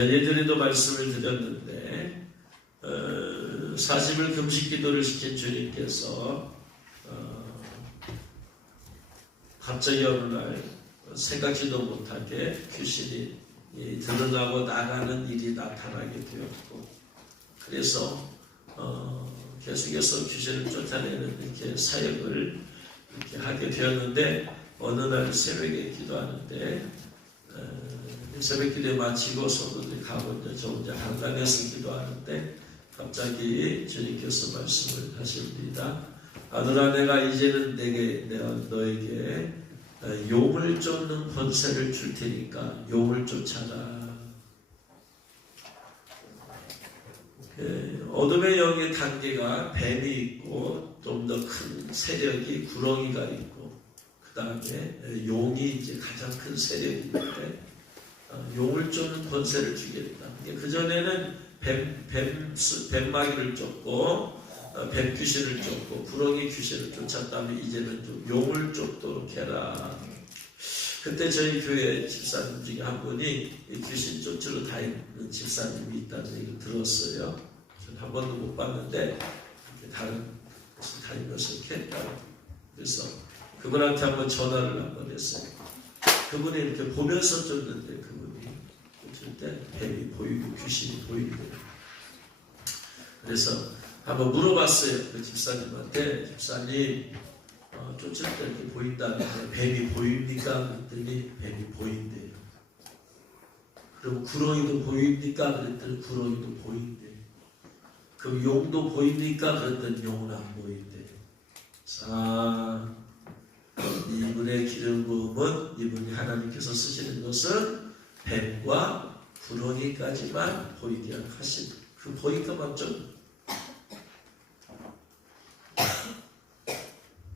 예전에도 말씀을 드렸는데 40일 금식 기도를 시킨 주님께서 갑자기 어느 날 생각지도 못하게 귀신이 드러나고 나가는 일이 나타나게 되었고, 그래서 계속해서 귀신을 쫓아내는 이렇게 사역을 이렇게 하게 되었는데, 어느 날 새벽에 기도하는데 새벽 기도 마치고 성도들이 가고 이제 저 혼자 한강에서 기도하는데 갑자기 주님께서 말씀을 하십니다. 아들아, 내가 이제는 너에게 용을 쫓는 권세를 줄 테니까 용을 쫓아라. 어둠의 영의 단계가 뱀이 있고 좀 더 큰 세력이 구렁이가 있고, 그 다음에 용이 이제 가장 큰 세력인데 용을 쫓는 권세를 주겠다. 그 전에는 뱀마귀를 쫓고 뱀귀신을 쫓고 구렁이 귀신을 쫓았다면 이제는 좀 용을 쫓도록 해라. 그때 저희 교회 집사님 중에 한 분이 귀신 쫓으러 다니는 집사님이 있다는 얘기를 들었어요. 저는 한 번도 못 봤는데 다른 곳을 다니면서 이렇게 했다고. 그래서 그분한테 한번 전화를 한번 했어요. 그분이 이렇게 보면서 쫓는데 그분이 쫓을 때 뱀이 보이고 귀신이 보이는데요. 그래서 한번 물어봤어요. 그 집사님한테, 집사님 쫓을 때 이렇게 보인다는데 뱀이 보입니까? 그랬더니 뱀이 보인대요. 그럼 구렁이도 보입니까? 그랬더니 구렁이도 보인대요. 그럼 용도 보입니까? 그랬더니 용은 안 보인대요. 자, 이분의 기름 부음은, 이분이 하나님께서 쓰시는 것은 뱀과 구렁이까지만 보이게 하신, 그 보이까만 좀.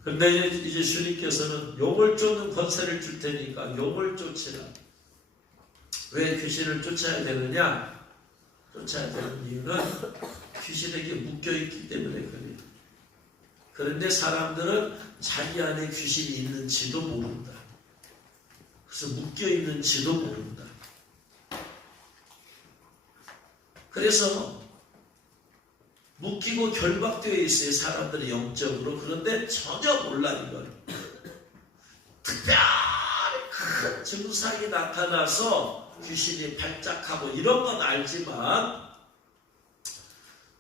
근데 이제 주님께서는 용을 쫓는 권세를 줄 테니까 용을 쫓으라. 왜 귀신을 쫓아야 되느냐? 쫓아야 되는 이유는 귀신에게 묶여있기 때문에 그래요. 그런데 사람들은 자기 안에 귀신이 있는지도 모른다. 그래서 묶여있는지도 모른다. 그래서 묶이고 결박되어 있어요, 사람들이 영적으로. 그런데 전혀 몰라, 이걸. 특별히 큰 증상이 나타나서 귀신이 발작하고 이런 건 알지만,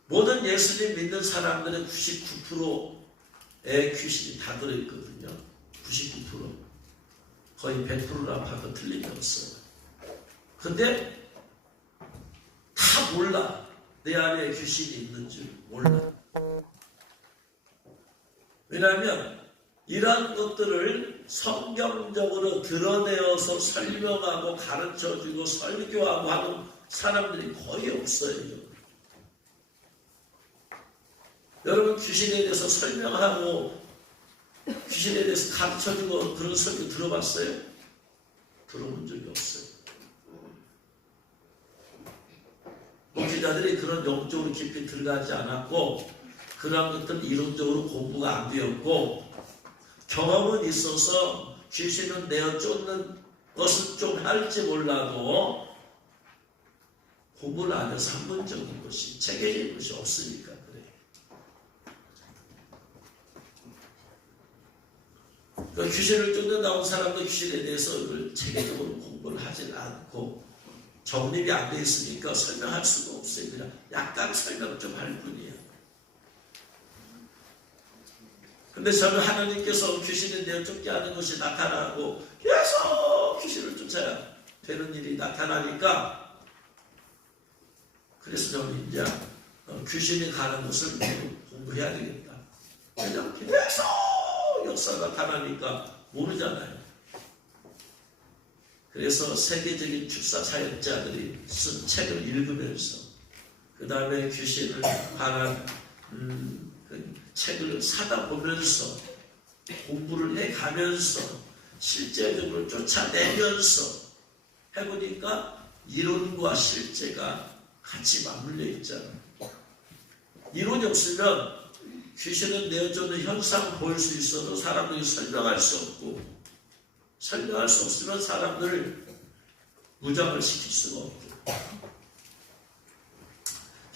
모든 예수님 믿는 사람들은 99%의 귀신이 다 들어있거든요. 99%. 거의 100%라 봐도 틀림이 없어요. 근데 다 몰라. 내 안에 귀신이 있는 줄 몰라. 왜냐하면 이러한 것들을 성경적으로 드러내어서 설명하고 가르쳐주고 설교하고 하는 사람들이 거의 없어요. 여러분, 귀신에 대해서 설명하고 귀신에 대해서 가르쳐주고 그런 설교 들어봤어요? 들어본 적이 없어요. 목회자들이 그런 영적으로 깊이 들어가지 않았고, 그러한 것들은 이론적으로 공부가 안 되었고, 경험은 있어서 귀신은 내어 쫓는 것은 좀 할지 몰라도 공부를 안 해서 학문적인 것이, 체계적인 것이 없으니까 그래요. 그 귀신을 쫓는다고 사람도 귀신에 대해서 체계적으로 공부를 하진 않고 정립이 안 돼 있으니까 설명할 수가 없어요. 그냥 약간 설명을 좀 할 뿐이에요. 근데 저는 하나님께서 귀신을 내어 쫓게 하는 것이 나타나고 계속 귀신을 쫓아야 되는 일이 나타나니까, 그래서 저는 이제 귀신이 가는 것을 공부해야 되겠다. 그냥 계속 역사가 나타나니까 모르잖아요. 그래서 세계적인 축사 사역자들이 쓴 책을 읽으면서, 그 다음에 귀신을 관한 책을 사다 보면서 공부를 해가면서 실제적으로 쫓아내면서 해보니까 이론과 실제가 같이 맞물려 있잖아요. 이론이 없으면 귀신은 내어쫓는 현상 보일 수 있어도 사람들이 설명할 수 없고, 설명할 수 없으면 사람들을 무장을 시킬 수가 없고,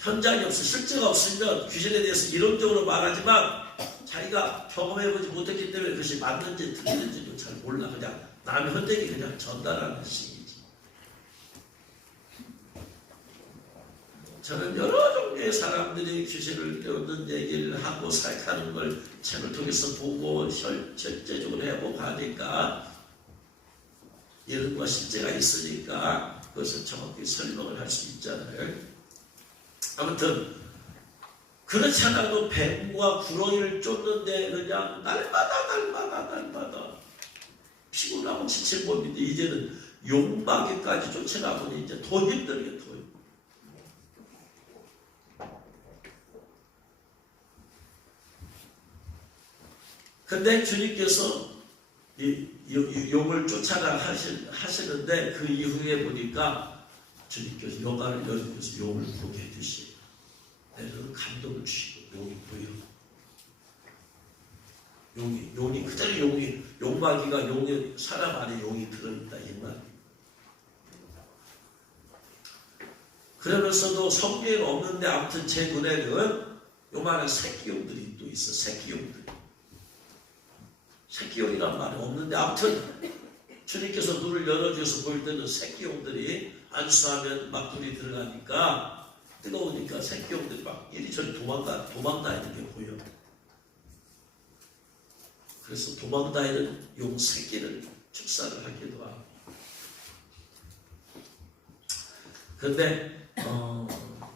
현장이 없어 실제가 없으면 귀신에 대해서 이론적으로 말하지만 자기가 경험해보지 못했기 때문에 그것이 맞는지 틀리는지도 잘 몰라. 그냥 남의 흔적이 그냥 전달하는 식이지. 저는 여러 종류의 사람들이 귀신을 얻는 얘기를 하고 사역하는 걸 책을 통해서 보고 실제적으로 해보고 하니까 이런 거 실제가 있으니까 그것을 정확히 설명을 할 수 있잖아요. 아무튼 그렇지 않아도 뱀과 구렁이를 쫓는데 그냥 날마다 피곤하고 지칠 몸인데 이제는 용마귀까지 쫓아가보니 이제 더 힘들게 더 힘들게. 근데 주님께서 이 용을 쫓아가 하시는데 그 이후에 보니까 주님께서 영화를 열어주셔서 용을 보게 해주시고 내가 감동을 주시고 용이 보여. 용이 그대로 용마귀가 용의 사람 안에 용이 들어있다 이 말. 그러면서도 성경에 없는데 아무튼 제 눈에는 요만한 새끼용들이 또 있어. 새끼용이란 말이 없는데 아무튼 주님께서 눈을 열어주셔서 볼 때는 새끼용들이 안수하면 막 불이 들어가니까 뜨거우니까 새끼용들이 막 이리저리 도망다니는 게 보여. 그래서 도망다니는 용 새끼를 축사를 하기도 하고. 그런데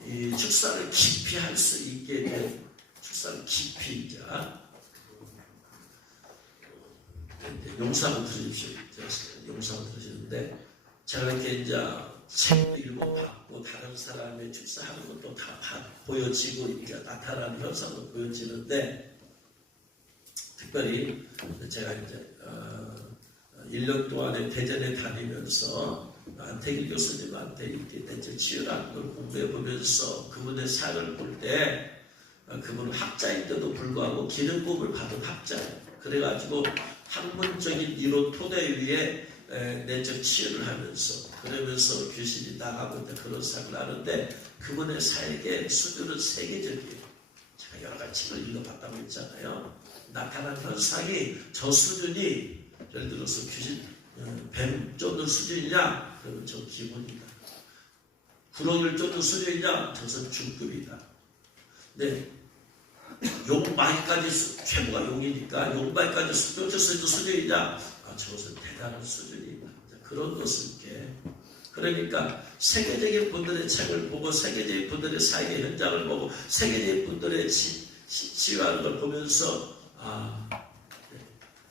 이 축사를 깊이 할 수 있게 된 축사를 깊이 이제 용사를 들으십시오. 용사를 들으시는데 제가 이렇게 이제 책 읽어봤고 다른 사람의 축사하는 것도 다 보여지고 이렇게 나타나는 현상도 보여지는데 특별히 제가 이제 1년 동안에 대전에 다니면서 안태길 교수님한테 이렇게 대체 치유라는 걸 공부해 보면서 그분의 삶을 볼 때 그분은 학자인데도 불구하고 기능법을 받은 학자예요. 그래가지고 학문적인 이론 토대 위에 내적 치유를 하면서 그러면서 귀신이 나가고 그런 삶을 하는데 그분의 사역의 수준은 세계적이에요. 제가 여러 가지 책을 읽어봤다고 했잖아요. 나타난 현상이 저 수준이 예를 들어서 귀신 뱀 쫓는 수준이냐? 그러면 저 기본이다. 구렁이를 쫓는 수준이냐? 저것은 중급이다. 네. 용마귀까지 최고가 용이니까 용마귀까지 쫓았을 때 수준이냐? 저것은 대단한 수준이다. 그런 것을 이렇게 그러니까 세계적인 분들의 책을 보고 세계적인 분들의 사역의 현장을 보고 세계적인 분들의 치유하는 걸 보면서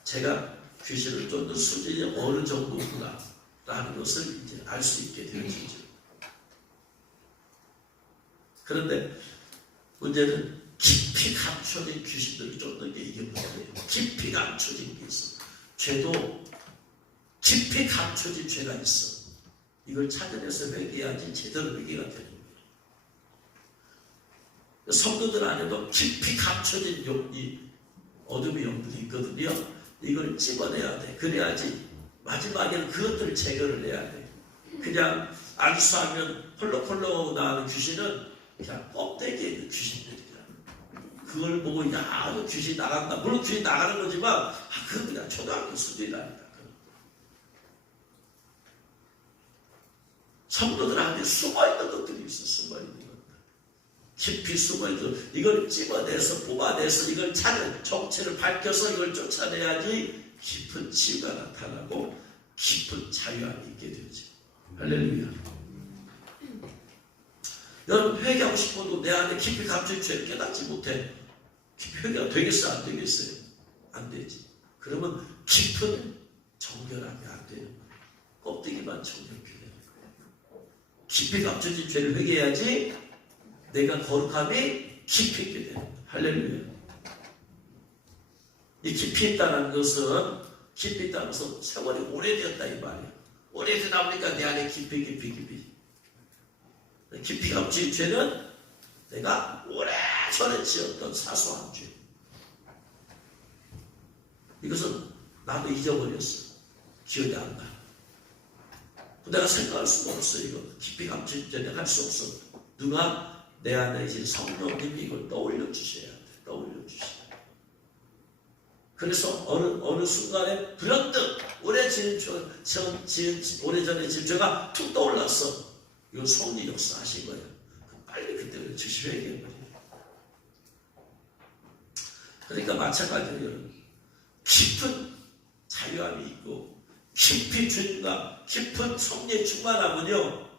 제가 귀신을 쫓는 수준이 어느 정도구나 라는 것을 이제 알 수 있게 되어지죠. 그런데 문제는 깊이 감춰진 귀신들을 쫓는 게 이게 문제예요. 깊이 감춰진 게 있어. 죄도 깊이 감춰진 죄가 있어. 이걸 찾아내서 회개해야지 제대로 회개가 되는 거예요. 성도들 안에도 깊이 감춰진 이 어둠의 영들이 있거든요. 이걸 찝어내야 돼. 그래야지 마지막에는 그것들을 제거를 해야 돼. 그냥 안수하면 헐렁헐렁 나가는 귀신은 그냥 껍데기에 있는 귀신들이야. 그걸 보고 야, 귀신이 나간다. 물론 귀신이 나가는 거지만 그건 그냥 초등학교 수준이랍니다. 성도들 안에 숨어있는 것들이 있어. 숨어있는 것들. 깊이 숨어있는 이걸 찝어내서 뽑아내서 이걸 찾는 정체를 밝혀서 이걸 쫓아내야지 깊은 치유가 나타나고 깊은 자유함이 있게 되지. 할렐루야. 여러분 회개하고 싶어도 내 안에 깊이 감춘 죄를 깨닫지 못해. 깊이 회개가 되겠어? 안 되겠어요? 안 되지. 그러면 깊은 정결함이 안 돼요. 껍데기만 정결하게 되는 거예요. 깊이 감춰진 죄를 회개해야지 내가 거룩함이 깊이 있게 되는 거예요. 할렐루야. 이 깊이 있다는 것은 깊이 있다는 것은 세월이 오래되었다 이 말이야. 오래되다 보니까 내 안에 깊이 감춘 죄는 내가 오래전에 지었던 사소한 죄. 이것은 나도 잊어버렸어. 기억이 안 나. 내가 생각할 수가 없어. 이거 깊이 감춘 죄 내가 할 수 없어. 누가 내 안에 이제 성령님이 이걸 떠올려 주셔야 돼. 떠올려 주셔야 돼. 그래서 어느 순간에 불현듯 오래전에 지은 죄가 툭 떠올랐어. 이거 성령 역사하신 거야. 빨리 그때 즉시 회개해버려. 그러니까 마찬가지로 깊은 자유함이 있고 깊이 주님과 깊은 성령의 충만함은요,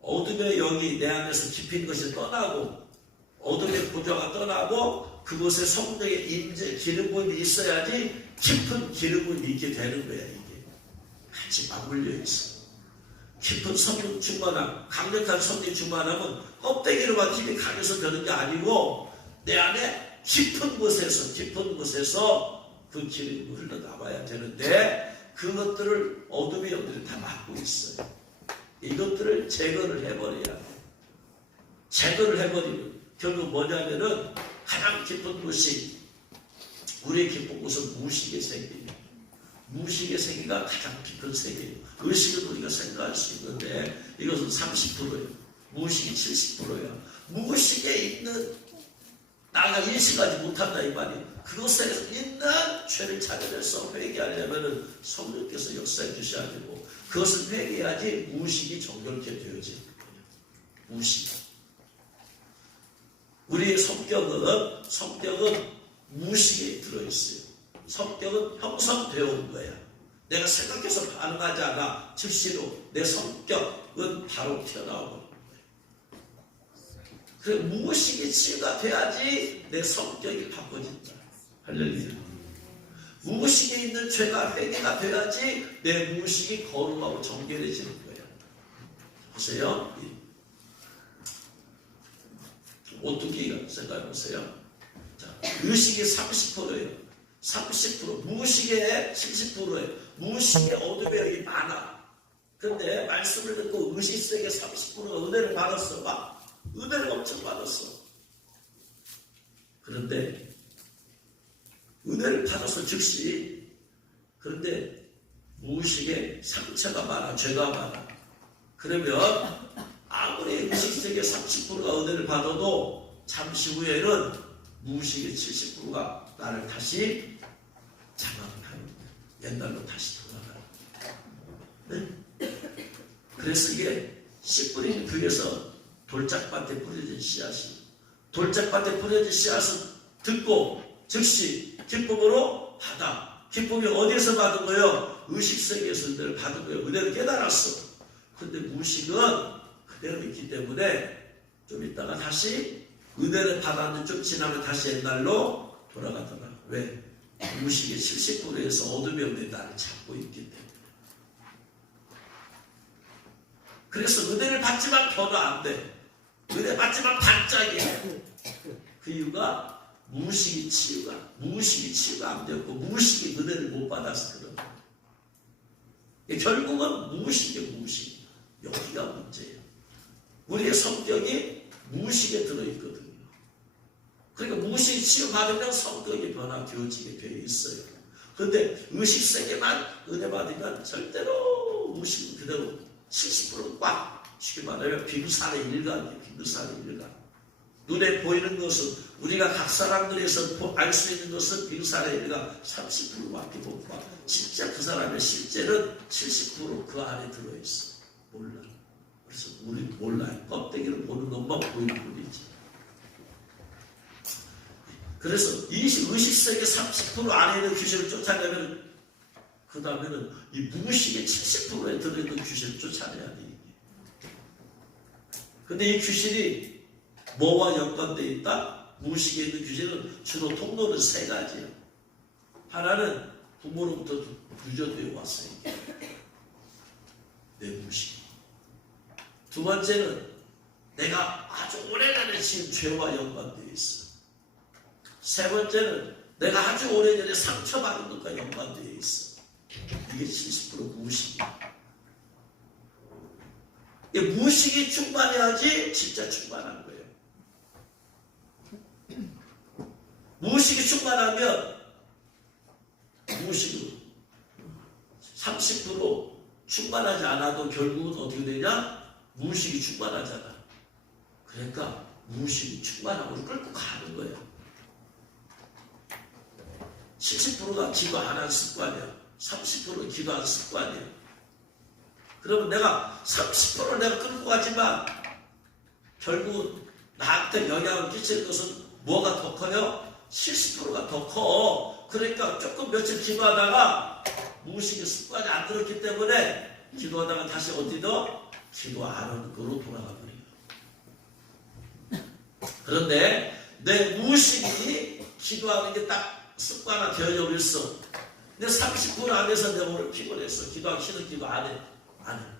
어둠의 영이 내 안에서 깊이 있는 것이 떠나고 어둠의 보좌가 떠나고 그곳에 성령의 임재 기름 부음이 있어야지 깊은 기름 부음이 있게 되는 거야. 이게 같이 맞물려 있어. 깊은 성령 충만함, 강력한 성령 충만함은 껍데기로만 힘이 강해서 되는 게 아니고 내 안에 깊은 곳에서 그 기름이 흘러나와야 되는데 그것들을 어둠의 영들이 다 막고 있어요. 이것들을 제거를 해버려야 돼. 제거를 해버리면 결국 뭐냐면은 가장 깊은 곳이, 우리의 깊은 곳은 무의식의 세계예요. 무의식의 세계가 가장 깊은 세계예요. 의식은 우리가 생각할 수 있는데 이것은 30%예요. 무의식이 70%야. 무의식에 있는 나가 인식하지 못한다 이 말이. 그것에 있는 죄를 찾아내서 회개하려면 성령께서 역사해 주셔야 되고 그것을 회개해야지 무의식이 정결케 되어지는 거예요. 무의식. 우리의 성격은 무의식에 들어있어요. 성격은 형성되어 온 거야. 내가 생각해서 반응하지 않아. 즉시로 내 성격은 바로 튀어나오는 거예요. 그 무의식이 치유가 돼야지 내 성격이 바꿔진다. 할렐루야. 무의식에 있는 죄가 회개가 돼야지 내 무의식이 거룩하고 정결해지는 거야. 보세요. 오뚜기 생각해 보세요. 자, 의식이 30%예요. 30%. 무의식에 70%예요. 무의식에 어둠의 영이 많아. 근데 말씀을 듣고 의식세계 30%가 은혜를 받았어. 막 은혜를 엄청 받았어. 그런데 은혜를 받아서 즉시, 그런데 무의식에 상처가 많아, 죄가 많아. 그러면 아무리 의식세계 30%가 은혜를 받아도 잠시 후에는 무의식의 70%가 나를 다시 장악하는 거야. 옛날로 다시 돌아가는. 네? 그래서 이게 씨 뿌리는 그에서 돌짝밭에 뿌려진 씨앗이, 돌짝밭에 뿌려진 씨앗은 듣고 즉시 기쁨으로 받아. 기쁨이 어디에서 받은 거예요? 의식세계에서 은혜를 받은 거예요. 은혜를 깨달았어. 근데 무의식은 그대로 있기 때문에 좀 있다가 다시 은혜를 받았는데 좀 지나면 다시 옛날로 돌아가더라. 왜? 무의식의 70%에서 어둠의 은혜 나를 잡고 있기 때문에. 그래서 은혜를 받지만 변화 안 돼. 은혜 받지만 반짝이야. 그 이유가 무의식이 치유가 안 되었고 무의식이 은혜를 못 받아서 그런 거야. 결국은 무의식. 여기가 문제예요. 우리의 성격이 무의식에 들어있거든요. 그러니까 무의식이 치유받으면 성격이 변화되어지게 되어 있어요. 그런데 의식세계만 은혜 받으면 절대로 무의식은 그대로 70% 꽉, 쉽게 말하면 빙산의 일각이에요. 빙산의 일각. 눈에 보이는 것은, 우리가 각 사람들에서 알 수 있는 것은 빙산의 일각 30%밖에 못 봐. 진짜 그 사람의 실제는 70% 그 안에 들어있어. 몰라. 그래서 우리 몰라요. 껍데기를 보는 것만 보이는 뿐이지. 그래서 이 의식세계 30% 안에 있는 귀신을 쫓아내면 그 다음에는 이 무의식의 70%에 들어있는 귀신을 쫓아내야 돼. 근데 이 귀신이 뭐와 연관되어 있다? 무의식에 있는 귀신은 주로 통로는 세 가지예요. 하나는 부모로부터 유전되어 왔어요. 내 무의식. 두 번째는 내가 아주 오래전에 지은 죄와 연관되어 있어. 세 번째는 내가 아주 오래전에 상처받은 것과 연관되어 있어. 이게 70% 무의식이야. 무의식이 충만해야지 진짜 충만한 거예요. 무의식이 충만하면 무의식으로 30% 충만하지 않아도 결국은 어떻게 되냐? 무의식이 충만하잖아. 그러니까 무의식이 충만함으로 끌고 가는 거야. 70%가 기도 안 한 습관이야. 30%는 기도 한 습관이야. 그러면 내가 30%를 내가 끌고 가지만 결국 나한테 영향을 끼칠 것은 뭐가 더 커요? 70%가 더 커. 그러니까 조금 며칠 기도하다가 무의식의 습관이 안 들었기 때문에 기도하다가 다시 어디도 기도 안 하는 거로 돌아가 버려요. 그런데 내 무의식이 기도하는 게 딱 습관화 되어져 있어. 근데 30분 안에서 내가 오늘 피곤했어. 기도하기 싫은 기도 안 해. 안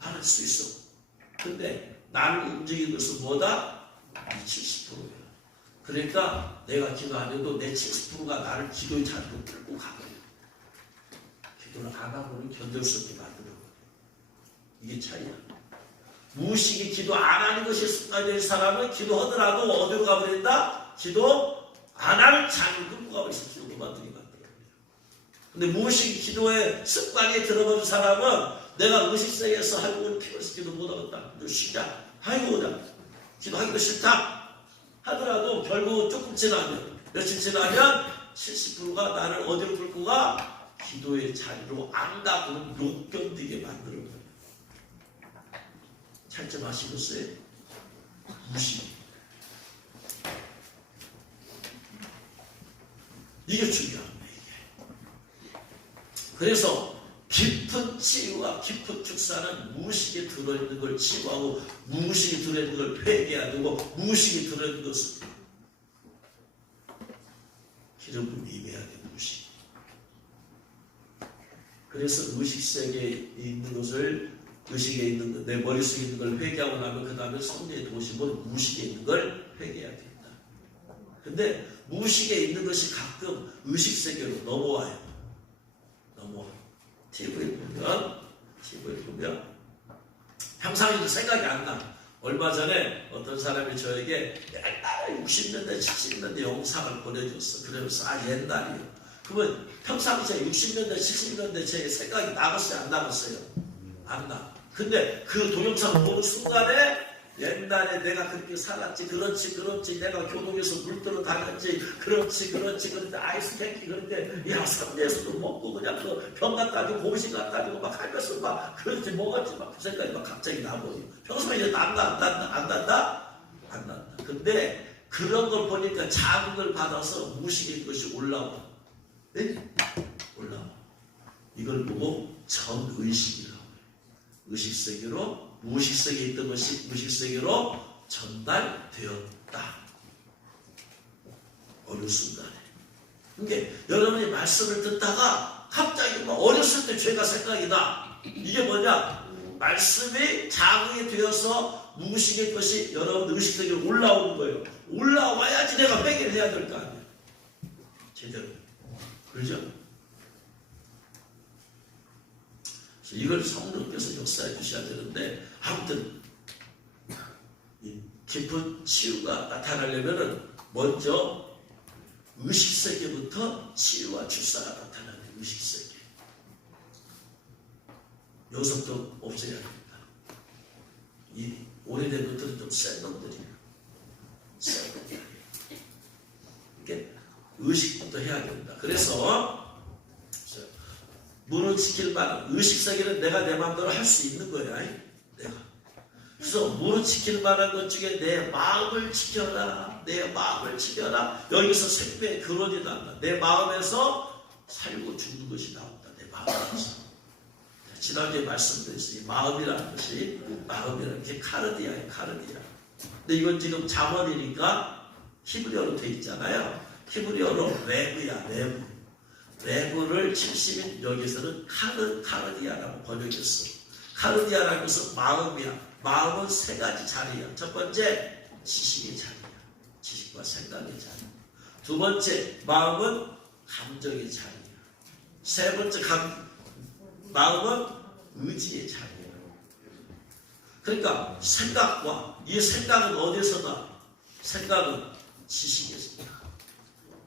할 수 있어. 근데 나를 움직이는 것은 뭐다? 70%예요. 그러니까 내가 기도 안 해도 내 70%가 나를 기도의 자리로 끌고 가버려요. 기도를 안 하고는 견딜 수 없게 만들어버려요. 이게 차이야. 무의식이 기도 안 하는 것이 습관이 된 사람은 기도하더라도 어디로 가버린다? 기도 안 하는 자리로 끌고 가버려서 기도 그만두게 만들어버려요. 근데 무의식이 기도의 습관이 들어버린 사람은 내가 의식세계에서 아이고 피곤해서 기도 못하겠다. 너 쉬자. 아이고 나 기도하기도 싫다. 하더라도 결국 조금 지나면 며칠 지나면 70%가 나를 어디로 끌고 가? 기도의 자리로 안 가고는 못 견디게 만들어버려요.찰점하시겠어요? 무식. 이게 중요합니다. 이게. 그래서 깊은 치유와 깊은 축사는 무의식에 들어있는 걸 치유하고 무의식에 들어있는 걸 회개해야 되고 무의식에 들어있는 것을 기름을 임해야 돼. 무의식. 그래서 의식세계에 있는 것을 의식에 있는 것, 내 머릿속에 있는 걸 회개하고 나면 그 다음에 성령의 도심은 무의식에 있는 걸 회개해야 된다. 근데 무의식에 있는 것이 가끔 의식세계로 넘어와요. 넘어와. TV에 보면 평상시도 생각이 안 나. 얼마 전에 어떤 사람이 저에게 옛날에 60년대 70년대 영상을 보내줬어. 그러면서 옛날이요. 그러면 평상시에 60년대 70년대 제 생각이 나갔어요? 안 나갔어요? 안 나. 근데 그 동영상을 보는 순간에 옛날에 내가 그렇게 살았지, 그렇지, 내가 교동에서 물들어 다녔지, 그렇지, 그런데 아이스케이크, 그런데 야삼대에서도 먹고 그냥 그 병 갖다 주고 공식 갖다 주고 막 하면서 막 그렇지 먹었지 막 그 생각이 막 갑자기 나버려. 평소에 이제 안 난다. 근데 그런 걸 보니까 자극을 받아서 무의식의 것이 올라와. 네? 올라와. 이걸 보고 전의식이라고. 의식세계로 무의식세계에 있던 것이 무의식세계로 전달되었다. 어느 순간에. 그러니까 여러분이 말씀을 듣다가 갑자기 막 어렸을 때 죄가 생각이 나. 이게 뭐냐? 말씀이 자극이 되어서 무의식의 것이 여러분 의식세계로 올라오는 거예요. 올라와야지 내가 회개를 해야 될 거 아니에요. 제대로. 그렇죠? 이걸 성령께서 역사해 주셔야 되는데 아무튼 이 깊은 치유가 나타나려면은 먼저 의식세계부터 치유와 출사가 나타나는 의식세계. 여기서부터 없애야 됩니다. 이 오래된 것들은 좀 센 놈들이에요. 센 놈들이에요. 이게 의식부터 해야 됩니다. 그래서 문을 지킬 만한 의식세계는 내가 내 마음대로 할 수 있는 거야. 내가. 그래서 문을 지킬 만한 것 중에 내 마음을 지켜라. 내 마음을 지켜라. 여기서 생명의 근원이 나온다. 내 마음에서 살고 죽는 것이 나온다. 내 마음에서. 지난주에 말씀드렸어요. 마음이라는 것이 마음이라는 게 카르디아예요. 카르디아. 근데 이건 지금 잠언이니까 히브리어로 돼 있잖아요. 히브리어로 레브야. 레브. 레브를 70인 여기서는 카르디아라고 번역했어. 카르디아라는 것은 마음이야. 마음은 세 가지 자리야. 첫 번째, 지식의 자리야. 지식과 생각의 자리. 두 번째, 마음은 감정의 자리야. 세 번째, 마음은 의지의 자리야. 그러니까 생각과 이 생각은 어디서 나? 생각은 지식에서 나.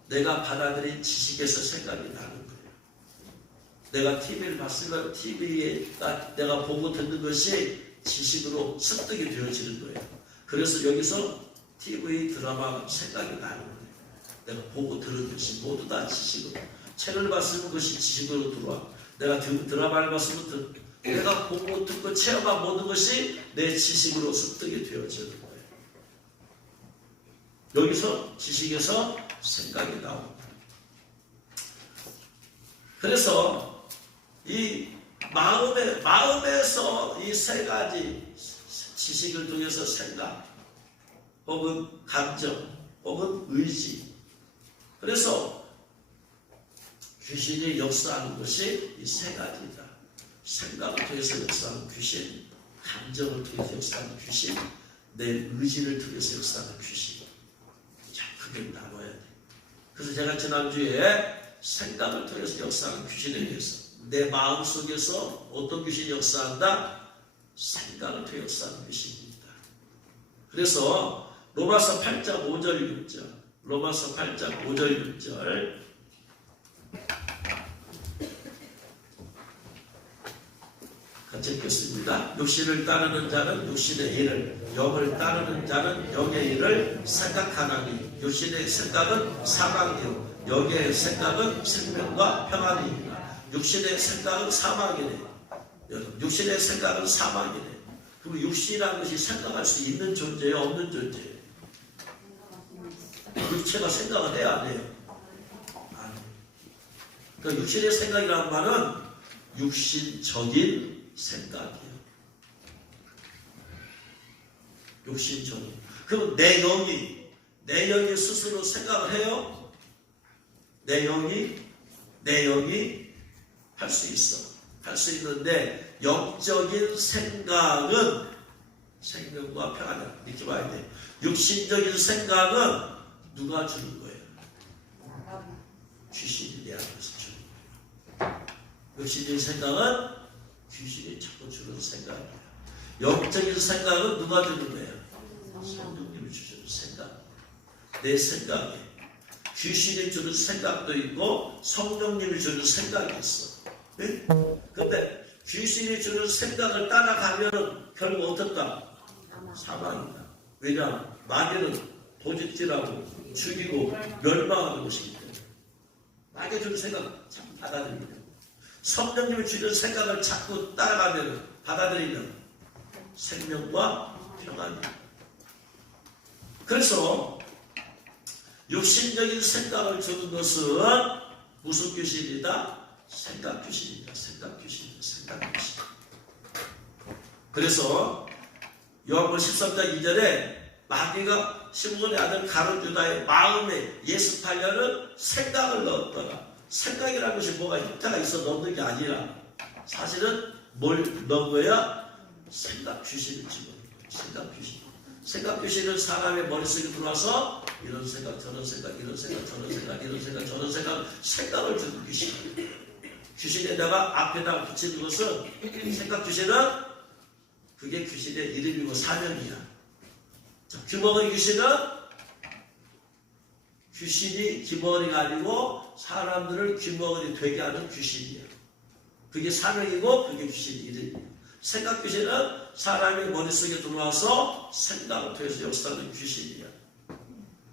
내가 받아들인 지식에서 생각이 나는 거예요. 내가 TV를 봤으면 TV에 내가 보고 듣는 것이 지식으로 습득이 되어지는 거예요. 그래서 여기서 TV 드라마 생각이 나는 거예요. 내가 보고 들은 것이 모두 다 지식으로. 책을 봤으면 그것이 지식으로 들어와. 내가 드라마를 봤으면 내가 보고 듣고 체험한 모든 것이 내 지식으로 습득이 되어지는 거예요. 여기서 지식에서 생각이 나옵니다. 그래서 이 마음에서 이 세 가지 지식을 통해서 생각, 혹은 감정, 혹은 의지. 그래서 귀신이 역사하는 것이 이 세 가지다. 생각을 통해서 역사하는 귀신, 감정을 통해서 역사하는 귀신, 내 의지를 통해서 역사하는 귀신. 자, 크게 나눠야 돼. 그래서 제가 지난주에 생각을 통해서 역사하는 귀신에 대해서, 내 마음 속에서 어떤 귀신이 역사한다? 생각을 통해 역사하는 귀신입니다. 그래서 로마서 8장 5절 6절, 로마서 8장 5절 6절 같이 읽겠습니다. 육신을 따르는 자는 육신의 일을, 영을 따르는 자는 영의 일을 생각하나니 육신의 생각은 사망이요 영의 생각은 생명과 평안이니라. 육신의 생각은 사망이네. 육신의 생각은 사망이네. 그럼 육신이라는 것이 생각할 수 있는 존재예요? 없는 존재예요? 육체가 생각을 해야 안 해요? 안 해요. 그러니까 육신의 생각이라는 말은 육신적인 생각이에요. 육신적인. 그럼 내 영이 스스로 생각을 해요? 내 영이 할 수 있어. 할 수 있는데 영적인 생각은 생명과 평안이야. 이렇게 봐야 돼. 육신적인 생각은 누가 주는 거예요? 귀신이 내 안에서 주는 거예요. 육신적인 생각은 귀신이 자꾸 주는 생각이에요. 영적인 생각은 누가 주는 거예요? 성령님이 주시는 생각. 내 생각에 귀신이 주는 생각도 있고 성령님이 주는 생각이 있어. 네? 근데 귀신이 주는 생각을 따라가면 결국 어떻다? 사망이다. 왜냐? 마귀는 도둑질하고 죽이고 멸망하는 것이기 때문에 마귀 주는 생각 자꾸 받아들이면, 성령님이 주는 생각을 자꾸 따라가면, 받아들이면 생명과 평안이다. 그래서 육신적인 생각을 주는 것은 무슨 귀신이다? 생각 귀신이다. 생각 귀신이다. 생각 귀신. 그래서 요한복음 13장 2절에 마귀가 시몬의 아들 가룟 유다의 마음에 예습하려는 생각을 넣었더라. 생각이라는 것이 뭐가 형태가 있어 넣는 게 아니라 사실은 뭘 넣은 거야? 생각 귀신을 집어넣는 거야. 생각 귀신. 생각 귀신은 사람의 머릿속에 들어와서 이런 생각, 저런 생각, 이런 생각, 저런 생각, 이런 생각, 저런 생각을 주는 귀신. 귀신에다가 앞에다가 붙이는 것은, 생각 귀신은 그게 귀신의 이름이고 사명이야. 자, 귀머거리 귀신은 귀신이 귀머거리가 아니고 사람들을 귀머거리 되게 하는 귀신이야. 그게 사명이고 그게 귀신 이름이야. 생각 귀신은 사람의 머릿속에 들어와서 생각을 통해서 역사하는 귀신이야.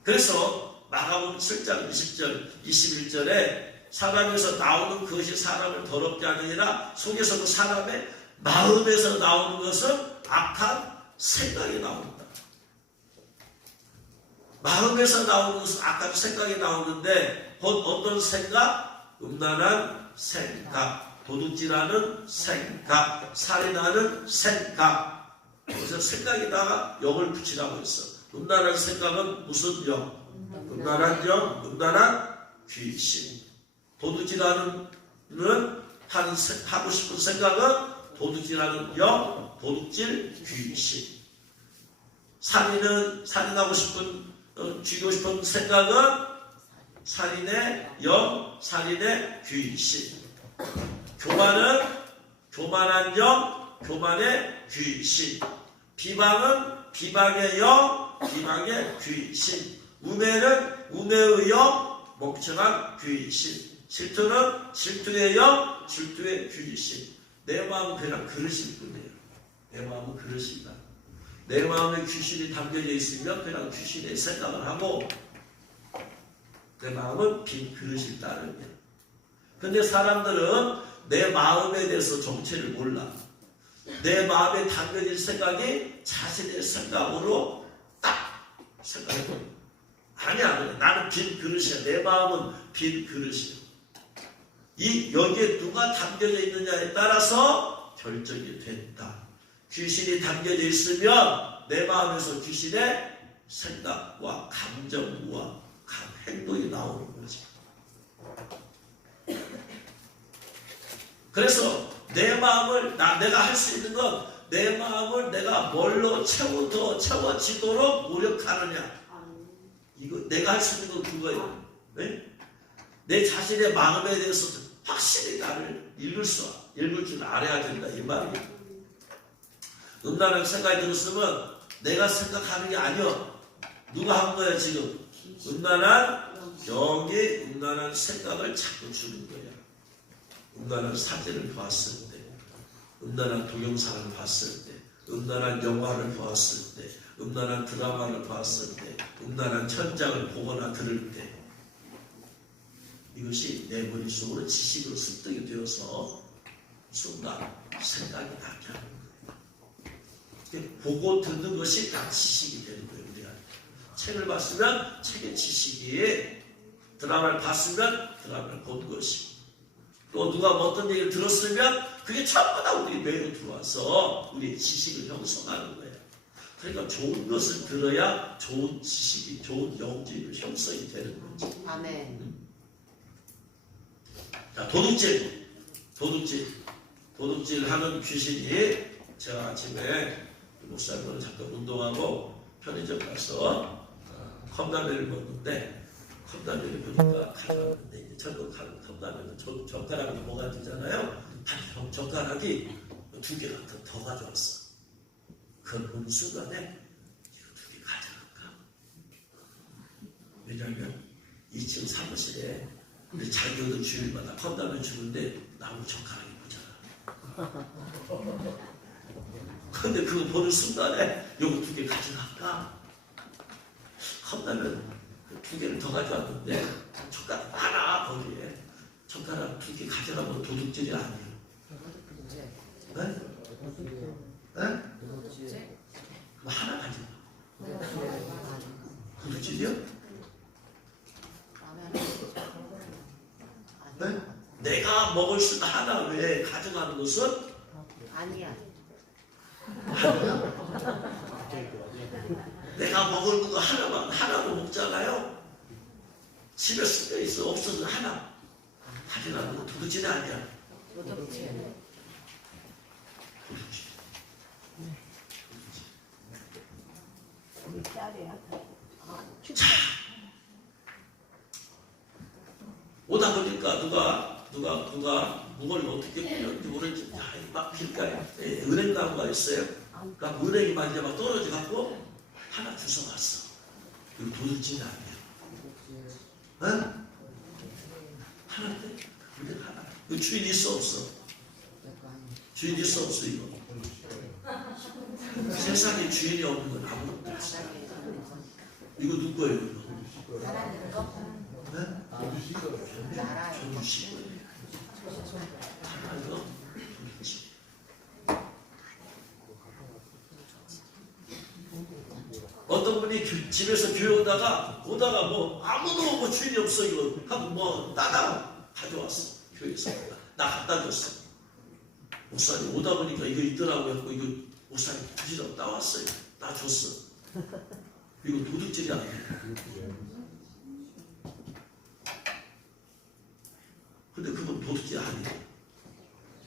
그래서 마가복음 7장 20절 21절에 사람에서 나오는 그것이 사람을 더럽게 하느니라. 속에서 그 사람의 마음에서 나오는 것은 악한 생각이 나온다. 마음에서 나오는 것은 악한 생각이 나오는데 어떤 생각? 음란한 생각, 도둑질하는 생각, 살인하는 생각. 그래서 생각에다가 영을 붙이라고 했어. 음란한 생각은 무슨 영? 음란한 영, 음란한 귀신. 도둑질하는 하고 싶은 생각은 도둑질하는 영, 도둑질 귀신. 살인하고 싶은, 죽이고 싶은 생각은 살인의 영, 살인의 귀신. 교만한 영, 교만의 귀신. 비방은 비방의 영, 비방의 귀신. 우매는 우매의 영, 멍청한 귀신. 질투는 질투의 영, 질투의 귀신. 내 마음은 그냥 그릇일 뿐이에요. 내 마음은 그릇이다. 내 마음에 귀신이 담겨져 있으면 그냥 귀신의 생각을 하고 내 마음은 빈 그릇일 따름이야. 근데 사람들은 내 마음에 대해서 정체를 몰라. 내 마음에 담겨진 생각이 자신의 생각으로 딱 생각해. 아니야. 나는 빈 그릇이야. 내 마음은 빈 그릇이야. 여기에 누가 담겨져 있느냐에 따라서 결정이 된다. 귀신이 담겨져 있으면 내 마음에서 귀신의 생각과 감정과 행동이 나오는 거지. 그래서 내 마음을 내가 할 수 있는 건 내 마음을 내가 뭘로 채워지도록 노력하느냐. 이거 내가 할 수 있는 건 그거예요. 네? 내 자신의 마음에 대해서 확실히 나를 읽을 줄 알아야 된다 이 말이에요. 음란한 생각이 들었으면 내가 생각하는 게 아니야. 누가 한 거야 지금? 음란한 병이 음란한 생각을 자꾸 주는 거야. 음란한 사진을 봤을 때, 음란한 동영상을 봤을 때, 음란한 영화를 보았을 때, 음란한 드라마를 봤을 때, 음란한 현장을 보거나 들을 때 이것이 내 머릿속으로 지식으로 습득이 되어서 순간 생각이 나게 하는 거예요. 보고 듣는 것이 다 지식이 되는 거예요. 우리가 책을 봤으면 책의 지식이, 드라마를 봤으면 드라마를 본 것이, 또 누가 어떤 얘기를 들었으면 그게 전부 다 우리 뇌로 들어와서 우리의 지식을 형성하는 거예요. 그러니까 좋은 것을 들어야 좋은 지식이, 좋은 영지를 형성이 되는 거지. 아멘. 자, 도둑질 하는 귀신이, 제가 아침에 목사님을 잠깐 운동하고 편의점 가서 컵라면을 먹는데, 컵라면을 보니까 가져왔는데, 저도 컵라면은 젓가락이 뭐가 되잖아요. 젓가락이 2개가 더 가져왔어. 그걸 본 순간에 이거 2개 가져갈까? 왜냐하면 2층 사무실에 우리 자기들 주일마다 컵라면 주는데 나무 젓가락이 보잖아. 근데 그거 보는 순간에 이거 2개 가져갈까? 컵라면 2개를 더 가져왔는데 젓가락 많아. 거기에 젓가락 2개 가져가면 도둑질이 아니에요. 네? 네? 뭐 하나 가져가. 도둑질이요? 네? 내가 먹을 수 있는 하나 왜 가져가는 것은? 아니야. 내가 먹을 거 하나도 먹잖아요. 집에 숨겨 있어. 없어서 하나 가져가는 거 도둑질이 아니야. 도둑질. 자, 오다 보니까 누가 뭘 어떻게 빌렸는지 모르겠지. 막 길가에 은행 나무가 있어요. 그러니까 은행이 막 이제 막 떨어져 갖고 하나 주워왔어. 이거 도둑질이 아니야. 응? 하나인데? 근데 하나. 이거 주인 있어 없어? 주인 있어 없어 이거? 세상에 주인이 없는 건 아무것도 없어. 이거 누구 거예요 이거? 네? 조주씨 거예요. 하나요? 도둑질. 어떤 분이 집에서 교회 오다가 뭐 아무도 뭐 주인이 없어 이거 하고 뭐 나다 가져왔어. 교회에서 나 갖다 줬어. 목사님 오다 보니까 이거 있더라고 해서 이거 목사님 부지런히 따왔어요. 나 줬어. 이거 도둑질이 아니야. 근데 그건 도둑질이 아니야.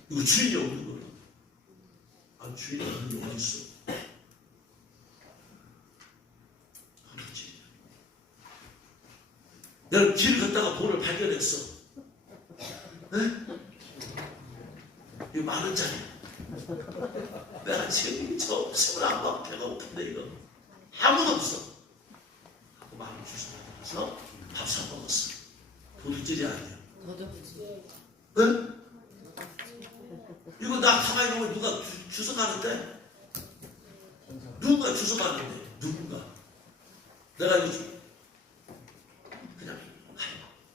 이거 주인이 없는 거야. 아 주인이 없는 게 어디 있어? 도둑질이야. 내가 길을 걷다가 돈을 발견했어. 네? 이거 10,000원짜리. 내가 지금 저 21번 배가 고픈데 이거 아무도 없어. 하고 마음을 주셔서 밥 사 먹었어. 도둑질이 아니야. 도둑질. 응? 이거 나 가만히 보면 누가 주워 가는데 누구 누군가 주워갔는데 누군가 내가 이거 그냥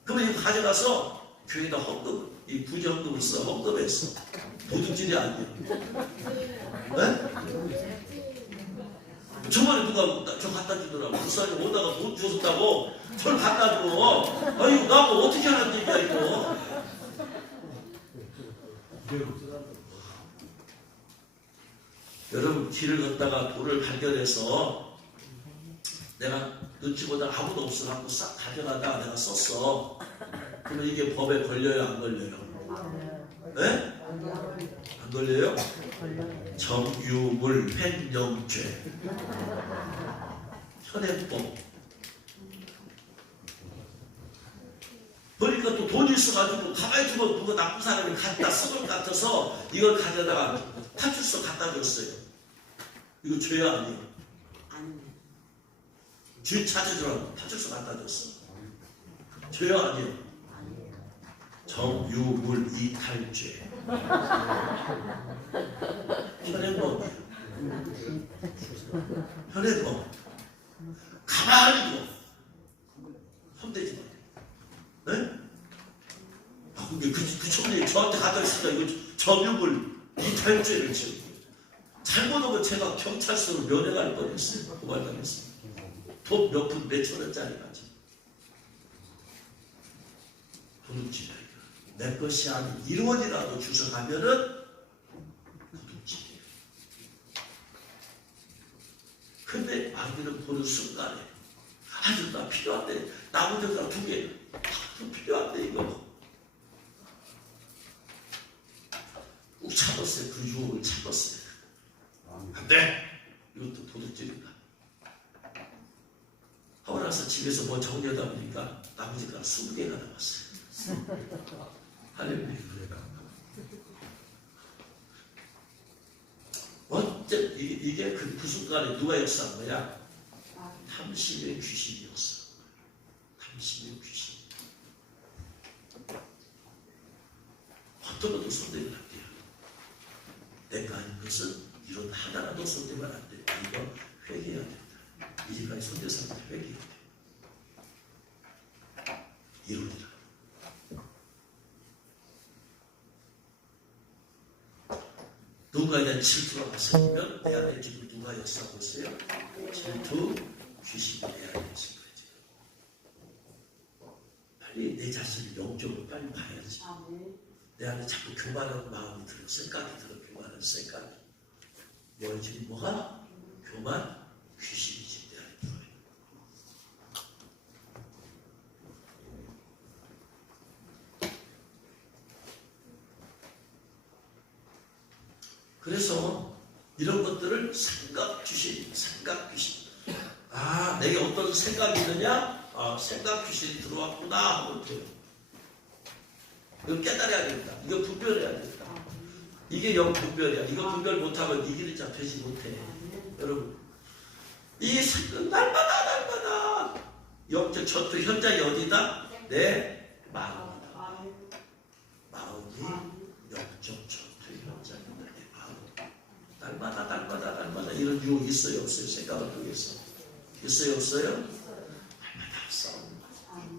그러면 이거 가져가서 교회에다 헌금, 이 부지 헌금을 써. 헌금했어. 도둑질이 아니에요. 네? 저번에 누가 저 갖다 주더라고. 목사님 오다가 돈 주셨다고 저를 갖다 줘. 아이고 나뭐 어떻게 하는 얘기야 이거. 여러분 길을 걷다가 돌을 발견해서 내가 눈치 보다 아무도 없어갖고 싹 가져가다가 내가 썼어. 그러면 이게 법에 걸려요 안 걸려요? 네? 안 걸려요? 정유물 횡령죄 현행법. 그러니까 또 돈이 있어가지고 가만히 두면 누가 나쁜 사람이 갖다 쓰는 것 같아서 이걸 가져다가 파출소 갖다 줬어요. 이거 죄야 아니에요? 죄 찾아주라고 파출소 갖다 줬어. 죄야 아니에요? 정유물 이탈죄. 현행법. 현행법. 가만히 둬. 손대지 마. 네? 아, 근데 그 청년이 저한테 갖다 있으니까 이거 정유물 이탈죄를 지금 잘못하면 제가 경찰서로 면회갈 뻔했어요. 고발당했어요. 돈 몇 푼 몇천 원짜리 가지고. 도둑질이야. 내 것이 아닌 1원이라도 주워가면은 도둑질이에요. 근데 아기는 보는 순간에 아주 나 필요한데 나머지 다 두 개 좀 필요한데 이거 꼭 참았어요. 그 유혹을 참았어요. 안돼 이것도 도둑질인가 하고 나서 집에서 뭐 정리하다 보니까 나머지가 20개가 남았어요. 할렐루야. 어째 이게 그 순간에 누가 역사한 거야? 탐심의 귀신이었어. 탐심의 귀신. 어떤 것도 손대면 안 돼요. 내가 하는 것은 이런 하나라도 손대면 안 돼. 이거 회개해야 된다. 이제까지 손대 사람들 회개해야 돼. 이론이라. 누군가에 대한 질투가 생기면 내 안에 지금 누가 역사하고 있어요? 질투, 귀신이 내 안에 있는 거지. 빨리 내 자신을 영적으로 빨리 봐야지. 내 안에 자꾸 교만한 마음이 들어, 생각이 들어, 교만한 생각이. 너의 지금 뭐가? 교만, 귀신이 지금 내 안에 들어요. 그래서 이런 것들을 생각 귀신. 아, 내게 어떤 생각이 있느냐? 아, 생각 귀신이 들어왔구나 하면 돼요. 이거 깨달아야 된다. 이거 분별해야 된다. 이게 영 분별이야. 이거 분별 못하면 이 길을 잡히지 못해. 여러분, 이 생각 날마다 영적 전투 현장이 어디다? 내 마음이다. 마음이 영적 전투 현장이다. 내 마음. 날마다 이런 유혹이 있어요 없어요? 생각을 통해서 있어요 없어요? 날마다 싸우는 거예요.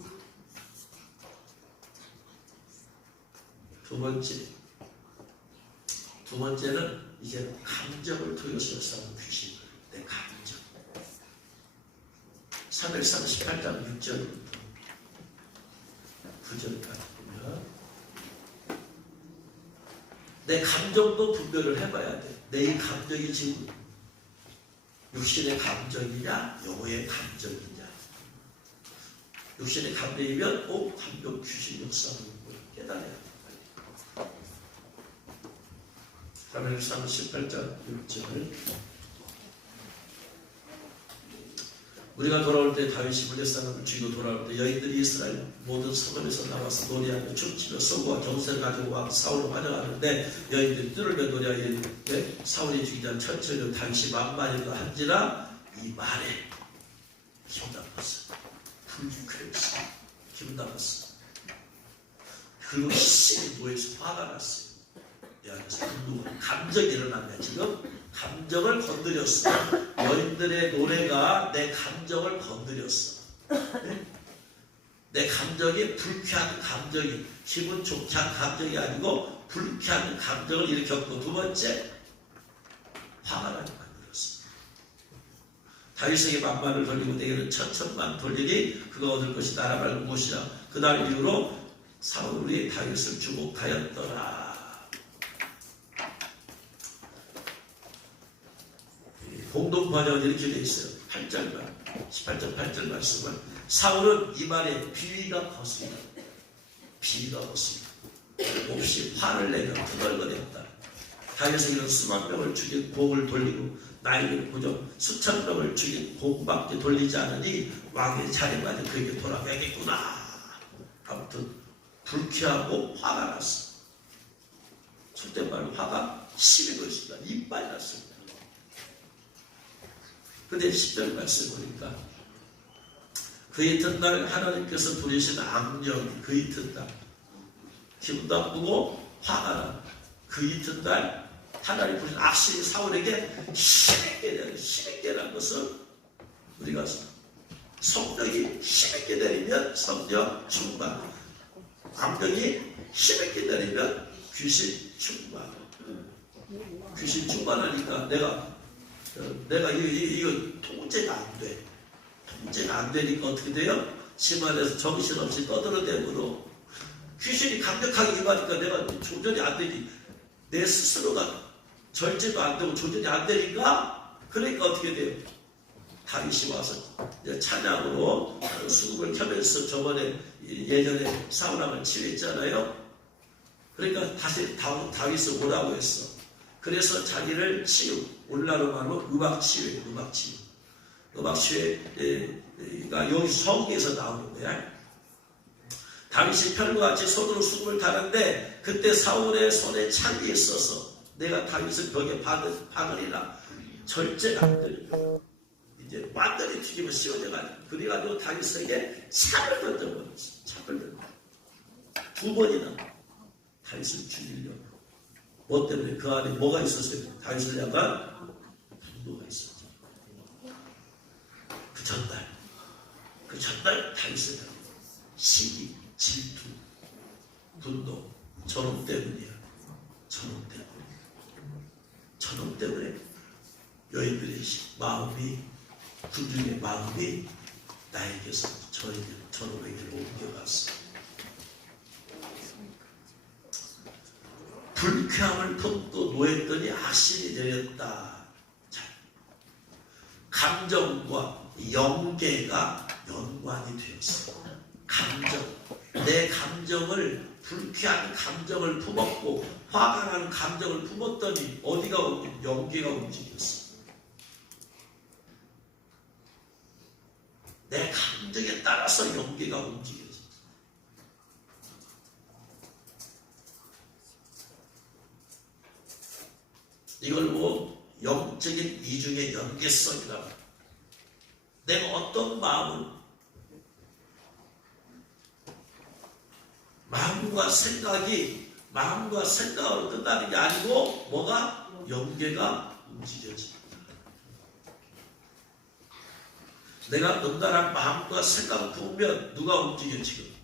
두 번째는 이제 감정을 통해서 싸우는 귀신. 내 감정. 338장 6절부터 9절까지 보면 내 감정도 분별을 해봐야 돼. 내 이 감정이 지금 육신의 감정이냐 영혼의 감정이냐. 육신의 감정이면 감정 귀신 역사하는 걸 깨달아야 돼. 338장 6절. 우리가 돌아올 때 다윗이 블레셋을 쥐고 돌아올 때 여인들이 이스라엘 모든 성읍에서 나와서 노래하며 춤추며 소고와 경세를 가지고 와 사울을 환영하는데 여인들이 뚫으며 노래하기에 사울이 죽이자 천천히 다윗이 만만히도 한지라 이 말에 기분 나빴어. 불쾌했어. 기분 나빴어. 그리고 희생이 누워서 화가 났어요. 내 안에서 분노가 감정이 일어나면 지금 감정을 건드렸어. 여인들의 노래가 내 감정을 건드렸어. 네? 내 감정이 불쾌한 감정이, 기분 좋지 않은 감정이 아니고 불쾌한 감정을 일으켰고, 두 번째, 화가 나게 만들었어. 다윗에게 만만을 돌리고 내게는 천천만 돌리니 그가 얻을 것이 나라 말고 무엇이라. 그날 이후로 사울이 다윗을 주목하였더라. 공동 번역은 이렇게 되어 있어요. 8절만 18절 8절 말씀은 사울은 입안에 비위가 벗습니다. 비위가 벗습니다. 몹시 화를 내며 투덜거렸다. 다윗에게는 수만 명을 죽인 공을 돌리고 나에게는 고정 수천 명을 죽인 공밖에 돌리지 않으니 왕의 자리까지 그에게 돌아가야겠구나. 아무튼 불쾌하고 화가 났어. 속된 말로 화가 심한 것입니다. 이빨이 났습니다. 근데 10절 말씀 보니까 그 이튿날 하나님께서 부리신 악령이 그 이튿날 기분도 나쁘고 화가 나. 그 이튿날 하나님 부리신 악신이 사울에게 심하게 내는 것을 우리가 성령이 심하게 내리면 성령 충만, 악령이 심하게 내리면 귀신 충만. 귀신 충만하니까 내가 이거 통제가 안 돼. 통제가 안 되니까 어떻게 돼요? 집안에서 정신없이 떠들어대므로 귀신이 강력하게 임하니까 내가 조절이 안 되니 내 스스로가 절제도 안 되고 조절이 안 되니까 그러니까 어떻게 돼요? 다윗이 와서 찬양으로 수금을 켜면서 저번에 예전에 사울왕을 치유했잖아요. 그러니까 다시 다윗을 오라고 했어. 그래서 자기를 치유, 오늘날로 말하면 음악치유예요. 음악치유가 여기 성경에서 나오는 거야. 다윗이 편과 같이 손으로 수금을 타는데 그때 사울의 손에 창이 있어서 내가 다윗을 벽에 박으리라. 절제가 안 되는 거야. 이제 완전히 튀기면 씌워져가지고 그래가지고 다윗에게 창을 던져버렸어. 창을 던져. 두 번이나 다윗을 죽이려고. 뭐 때문에? 그 안에 뭐가 있었어요? 다윗을 향한 분노가 있었죠. 그 전날 다윗을 향한 시기, 질투, 분노, 저놈 때문이야. 저놈 때문에 여인들의 마음이, 군중의 마음이 나에게서 저놈에게로 옮겨갔어. 불쾌함을 품고 노했더니 악신이 되었다. 자, 감정과 영계가 연관이 되었어. 내 감정을, 불쾌한 감정을 품었고 화가 나는 감정을 품었더니 어디가 영계가 움직였어. 내 감정에 따라서 영계가 움직였어. 이걸 뭐 영적인 이중의 연계성이라고. 내가 어떤 마음과 생각으로 끝나는 게 아니고 뭐가? 영계가 움직여집니다. 내가 응달한 마음과 생각을 부으면 누가 움직여 지금?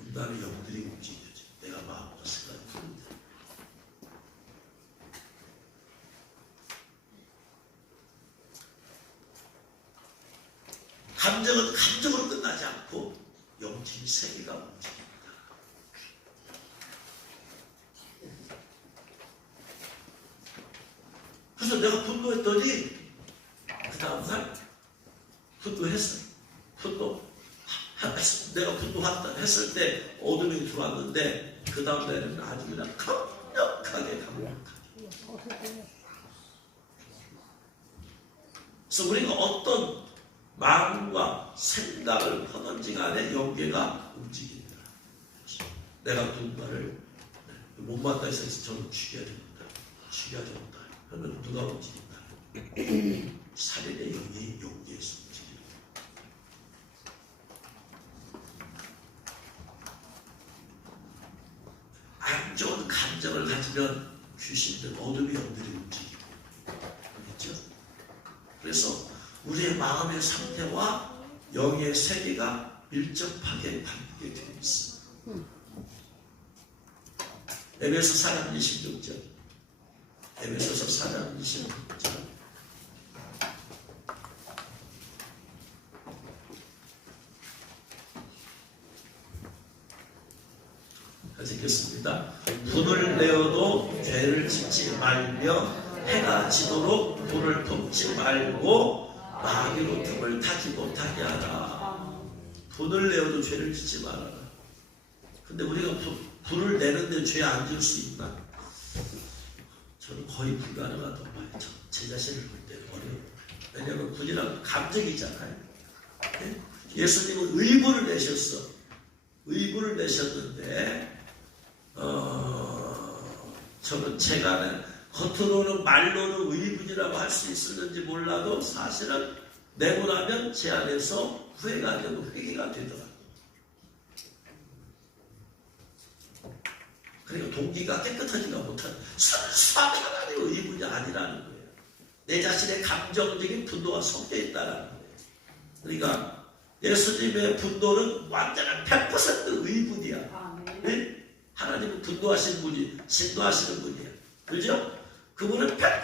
응달의 영들이 움직여져. 내가 마음과 생각을 부으면. 감정은 감정으로 끝나지 않고 영적인 세계가 움직입니다. 그래서 내가 분노했더니 그 다음날 분노했어요. 내가 분노했다 했을 때 어둠이 들어왔는데 그 다음날에는 아주 그냥 강력하게. 그래서 우리가 어떤 마음과 생각을 하든지 간에 영계가 움직입니다. 내가 누군가를 못맞다 해서 저는 죽여야 됩니다. 그러면 누가 움직인다? 살인의 영이 영계에서 움직입니다. 안 좋은 감정을 가지면 귀신들, 어둠의 영들이 움직이고 마음의 상태와 영의 세계가 밀접하게 관계되어 있어. 에베소 4장 26절. 에베소서 4장 26절. 같이 읽겠습니다. 분을 내어도 죄를 짓지 말며 해가 지도록 불을 품지 말고 마귀로 틈을 타지 못하게 하라. 분을 내어도 죄를 짓지 말아라. 근데 우리가 불을 내는데 죄 안 지을 수 있나? 저는 거의 불가능하다고 봐요. 제 자신을 볼 때 어려워요. 왜냐하면 분이란 감정이잖아요. 네? 예수님은 의분을 내셨어. 의분을 내셨는데 저는 제가 겉으로는 말로는 의분이라고 할 수 있었는지 몰라도 사실은 내고 나면 제 안에서 후회가 되고 회개가 되더라고요. 그리고 동기가 깨끗하지가 못한 순수한 하나님의 의분이 아니라는 거예요. 내 자신의 감정적인 분노가 섞여 있다는 거예요. 그러니까 예수님의 분노는 완전한 100% 의분이야. 네? 하나님은 분노하시는 분이 진노하시는 분이에요. 그죠? 그분은 100%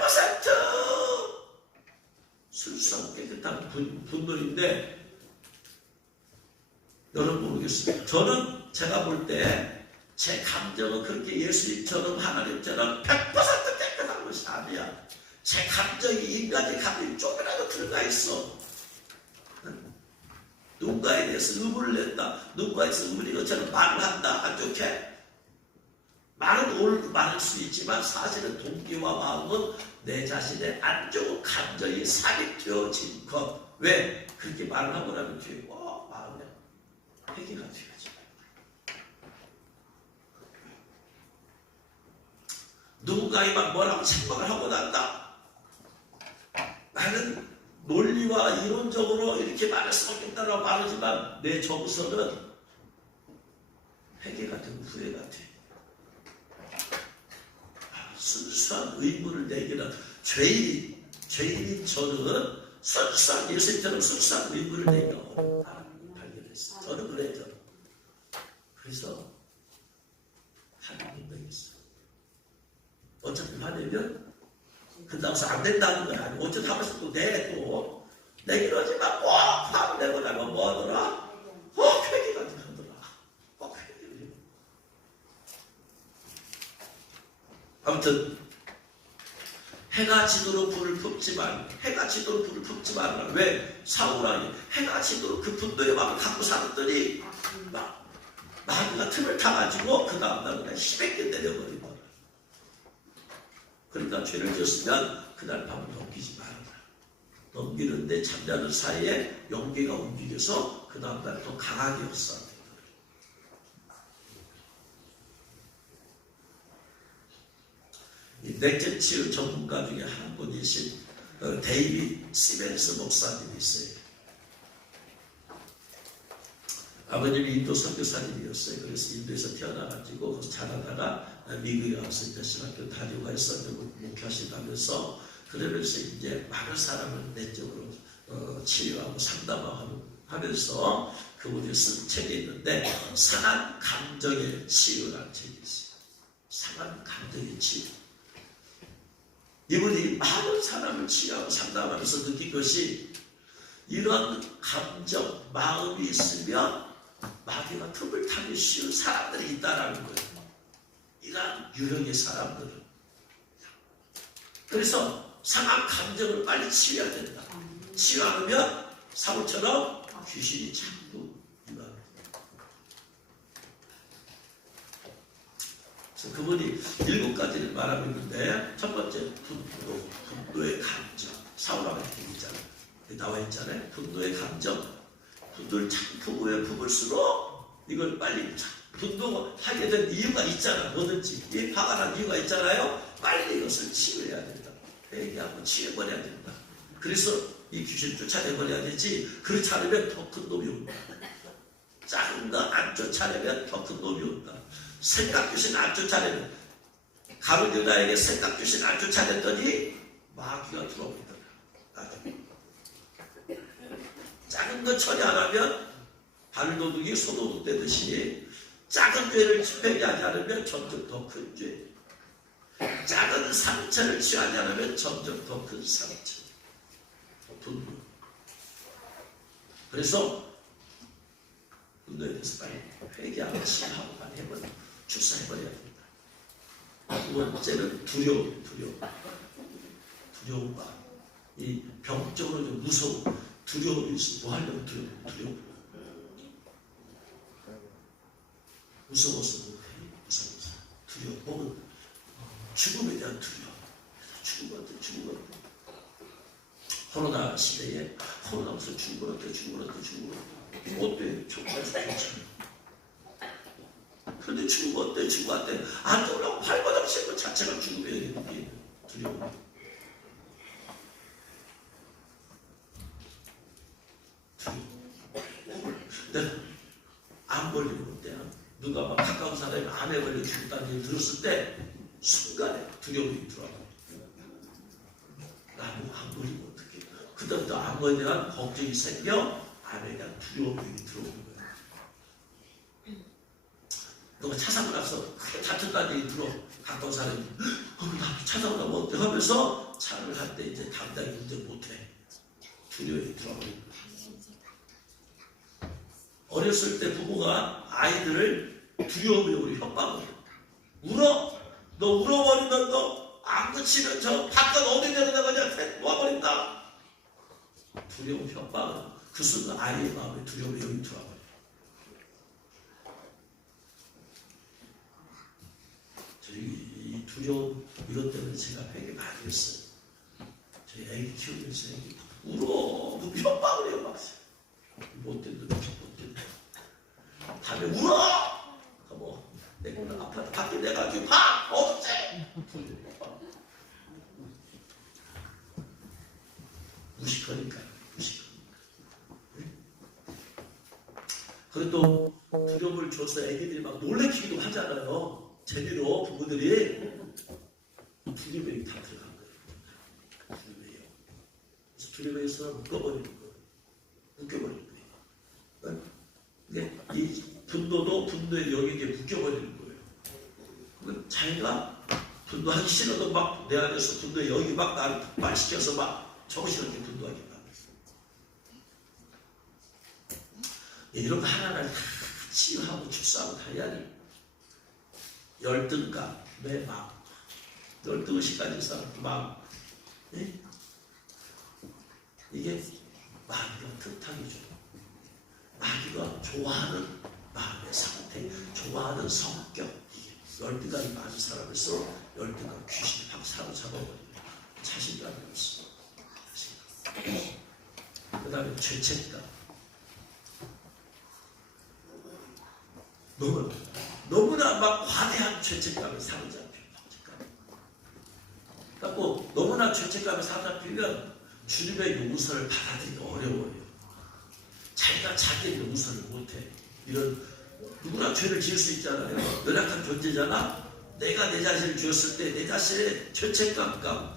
순수하고 깨끗한 분노인데 여러분 모르겠어요. 저는 제가 볼 때 제 감정은 그렇게 예수님처럼 하나님처럼 100% 깨끗한 것이 아니야. 제 감정이 인간의 감정이 조금이라도 들어가 있어. 누군가에 대해서 의문을 낸다. 누군가에 대해서 의문인 것처럼 말을 한다. 안 좋게. 말은 옳고 많을 수 있지만 사실은 동기와 마음은 내 자신의 안 좋은 감정이 삽입되어진 것. 왜? 그렇게 말을 하고 나면 뒤에 마음에 회개가 되어져. 누군가에 막 뭐라고 생각을 하고 난다. 나는 논리와 이론적으로 이렇게 말할 수 없겠다라고 말하지만 내 정서는 회개가 되고 후회가 돼. 순수한 의문을 내기는 죄인인 저는 순수한 예수님처럼 순수한 의문을 내기가 어렵다는 걸 발견했어요. 저는 그래요. 그래서 하나님 되겠어요. 어차피 화내면 그 다음서 안 된다는 거야. 어차피 하면서 또 또 내기로 하지만 화를 내고 나면 뭐 하더라? 회개가 되더라. 회개를. 아무튼 해가 지도록 불을 품지 말고 해가 지도록 불을 품지 말라. 왜? 사울왕이 해가 지도록 그 분노의 마음을 갖고 살았더니 마귀가 틈을 타가지고 그 다음날 그냥 힘있게 내려버린 거야. 그러니까 죄를 지었으면 그날 밤을 넘기지 말아라. 넘기는데 잠자는 사이에 용기가 움직여서 그 다음날 또 강하게 역사하는 거예요. 넥제 치유 전문가 중에 한 분이신 데이빗 시멘스 목사님이 있어요. 아버님이 인도 선교사님이었어요. 그래서 인도에서 태어나가지고 거기서 자라다가 미국에 와서 이제 신학교 다니고 했었는데 목회하시다면서 그러면서 이제 많은 사람을 내적으로 치유하고 상담하고 하면서 그분이 쓴 책이 있는데 상한 감정의 치유라는 책이 있어요. 상한 감정의 치유. 이분이 많은 사람을 치유하고 상담하면서 느낀 것이 이런 감정, 마음이 있으면 마귀가 틈을 타기 쉬운 사람들이 있다라는 거예요. 이러한 유형의 사람들은. 그래서 상한 감정을 빨리 치유해야 된다. 치유하면 사울처럼 귀신이 자꾸 임합니다. 그래서 그분이 7가지를 말하고 있는데 첫 번째 분노의 감정. 사울왕의 있잖아요. 나와 있잖아요. 분노의 감정. 분노를 자꾸 품을수록 이걸 빨리 분노하게 된 이유가 있잖아. 뭐든지 이 화가 난 이유가 있잖아요. 빨리 이것을 치유해야 된다. 회개하고 치유해버려야 된다. 그래서 이 귀신을 쫓아내버려야 되지. 그렇지 않으면 더 큰 놈이 온다. 작은 거 안 쫓아내면 더 큰 놈이 온다. 생각 귀신 안 쫓아내면 가룟 유다에게 생각 귀신 안 쫓아냈더니 마귀가 들어오더라. 나중에 작은 것 처리 안 하면 발도둑이 소도둑 되듯이 작은 죄를 회개하지 않으면 점점 더 큰 죄, 작은 상처를 취하지 않으면 점점 더 큰 상처, 분노. 그래서 분노에 대해서 빨리 회개하고 시하고 빨리 해버려, 출사해버려야 됩니다. 두 번째는 두려움. 두려움과 이 병적으로 좀 무서운 두려움이 있어. 뭐 하려고 두려움. 무서워서 못해. 무서워서. 두려움. 혹은 죽음에 대한 두려움. 죽은 것 같아. 코로나 시대에 코로나 무슨 죽은 것 같아. 어때? 좋지. 그런데 죽은 것 같아. 안 죽으려고 발버둥 치는 것 자체가 죽음이에요. 두려움. 내가 암 걸리는 건데 누가 막 가까운 사람이 암에 걸려 죽었다는 얘기 들었을 때 순간에 두려움이 들어와. 나는 암 걸리면 어떡해. 그다음부터 암에 대한 걱정이 생겨 암에 대한 두려움이 들어오는 거야. 누가 차 사고 나서 크게 다쳤다는 얘기 들어. 가까운 사람이 나 차 사고 나면 어때 하면서 차를 할 때 이제 당당히 운전 못해. 두려움이 들어오는 거야. 어렸을 때 부모가 아이들을 두려움으로 협박을 해요. 울어? 너 울어버리면 너 안 그치면 저 바깥 어디 내려나가냐 놓아버린다. 두려움 협박은 그 순간 아이의 마음에 두려움이 여기 들어와버려요. 저희 이 두려움 이것 때문에 제가 회개 많이 했어요. 저희 애기 키우면서 애기 울어 협박을 해요. 막 못된 놈 다음에 울어! 뭐, 내가 아파트 밖에 내가지고 봐! 어째! 무식하니까. 그리고 또 두려움을 줘서 애기들이 막 놀래키기도 하잖아요. 재미로 부모들이 두려움이 다 들어간 거예요. 두려움이에요. 그래서 두려움에서 묶어버리는 거예요. 묶여버리는 거예요. 근데 이 분노도 분노의 영역에 묶여버리는 거예요. 그러면 자기가 분노하기 싫어도 막 내 안에서 분노의 영역이 막 나를 폭발시켜서 막 정신없게 분노하게 만들었어요. 이런 거 하나하나 다 치유하고 축사하고 다야지. 열등감의 마음, 열등의식 가진 사람 마음, 이게 마귀가 틈탕이죠. 마귀가 좋아하는 마음의 상태, 좋아하는 성격, 열등감이 많은 사람일수록 열등감 귀신이 확 사로잡아버리고 자신감이 없어. 그 다음에 죄책감. 너무나 막 과대한 죄책감에 사로잡혀. 그래서 너무나 죄책감에 사로잡히면 주님의 용서를 받아들이기 어려워요. 자기가 자기의 용서를 못해. 이런 누구나 죄를 지을 수 있잖아요. 연약한 존재잖아. 내가 내 자신을 지었을 때 내 자신의 죄책감과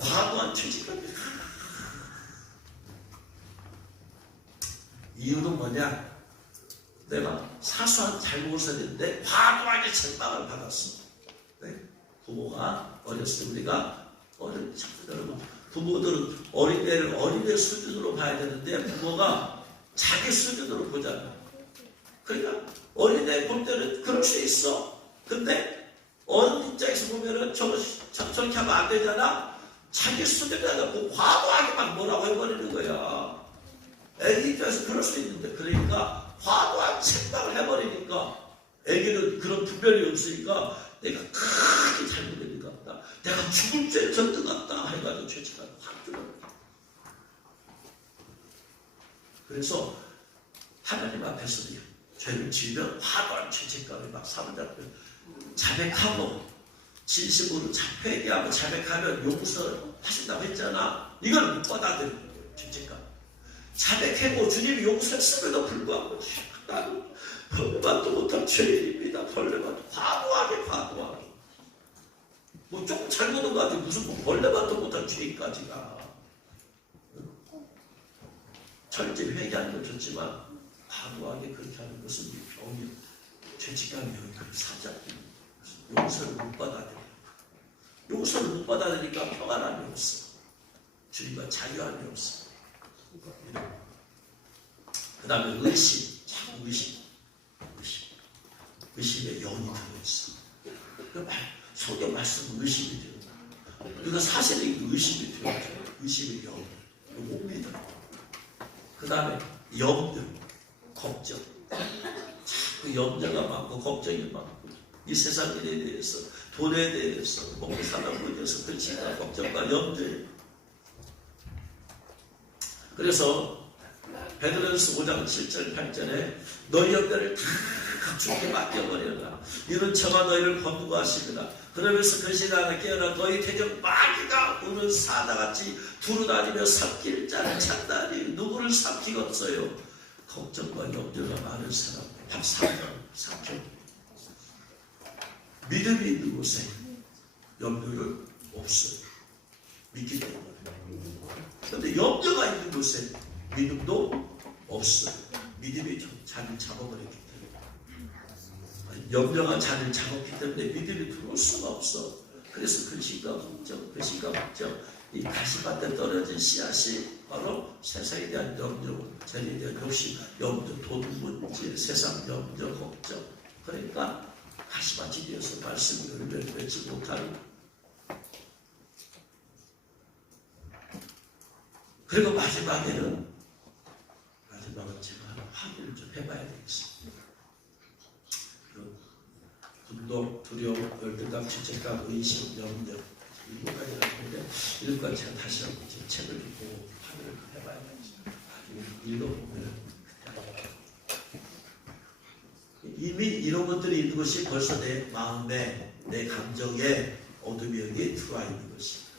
과도한 죄책감이 이유는 뭐냐? 내가 사소한 잘못을 했는데 과도하게 책망을 받았어. 네? 부모가 어렸을 때 우리가 여러분 부모들은 어린애를 어린애 수준으로 봐야 되는데 부모가 자기 수준으로 보잖아. 그러니까 어린애 볼 때는 그럴 수 있어. 근데 어른 입장에서 보면은 저렇게 하면 안 되잖아. 자기 수준에다 놓고 과도하게 막 뭐라고 해버리는 거야. 애기 입장에서 그럴 수 있는데 그러니까 과도한 책망을 해버리니까 애기는 그런 분별이 없으니까 내가 크게 잘못된 것 같다. 내가 죽을 죄를 졌던 것 같다 해가지고 죄책감이 확 들어요. 그래서 하나님 앞에서 죄를 지으면 과도한 죄책감이 막 사로잡혀 자백하고 진심으로 회개하고 자백하면 용서하신다고 했잖아. 이걸 못 받아들이는 거예요. 죄책감. 자백하고 주님이 용서했음에도 불구하고 나는 벌레만도 못한 죄인입니다. 벌레만도 과도하게 뭐 조금 잘못한 거 같아. 무슨 뭐 벌레만도 못한 죄인까지가. 철저히 회개하는 건 좋지만 과도하게 그렇게 하는 것은 병이요. 죄책감이 사자. 용서를 못 받아들여요. 용서를 못 받아들이니까 평안함이 없어. 주님과 자유함이 없어. 그 다음에 의심. 자꾸 의심의 영이 들어있어. 성경 말씀은 의심이 돼요. 우리가 사실은 의심이 돼요. 의심의 영. 못 믿어. 그 다음에 염려, 걱정. 자꾸 염려가 많고 걱정이 많고 이 세상 일에 대해서, 돈에 대해서, 먹고 사는 것에 대해서 근심과 걱정과 염려예요. 그래서 베드로전서 5장 7절 8절에 너희 염려를 다 주께 맡겨버려라. 이는 저가 너희를 권고하시리라. 그러면서 그 시간에 깨어나 너희 대적 마귀가 오는 사다같이 두루다니며 삼킬 자를 찾다니 누구를 삼키겠어요. 걱정과 염려가 많은 사람 다 삼켜. 믿음이 있는 곳에 염려는 없어요. 믿기 때문에. 그런데 염려가 있는 곳에 믿음도 없어요. 믿음이 자리를 잡아버렸기 때문에. 염려가 자리를 잡았기 때문에 믿음이 들어올 수가 없어. 그래서 근심과 걱정, 이 가시밭에 떨어진 씨앗이 바로 세상에 대한 염려, 죄에 대한 욕심, 염려, 돈 문제, 세상 염려, 걱정. 그러니까 가시밭이 되어서 말씀을 맺지 못하는. 그리고 마지막은 제가 하나 확인을 좀 해봐야 되겠습니다. 분노, 두려움, 열등감, 죄책감, 의심, 염려 7가지가 있는데 7가지 제가 다시 한번 제 책을 읽고 확인을 해봐야 되겠습니다. 읽어보면 이미 이런 것들이 있는 것이 벌써 내 마음에, 내 감정에 어둠이 여기에 들어와 있는 것입니다.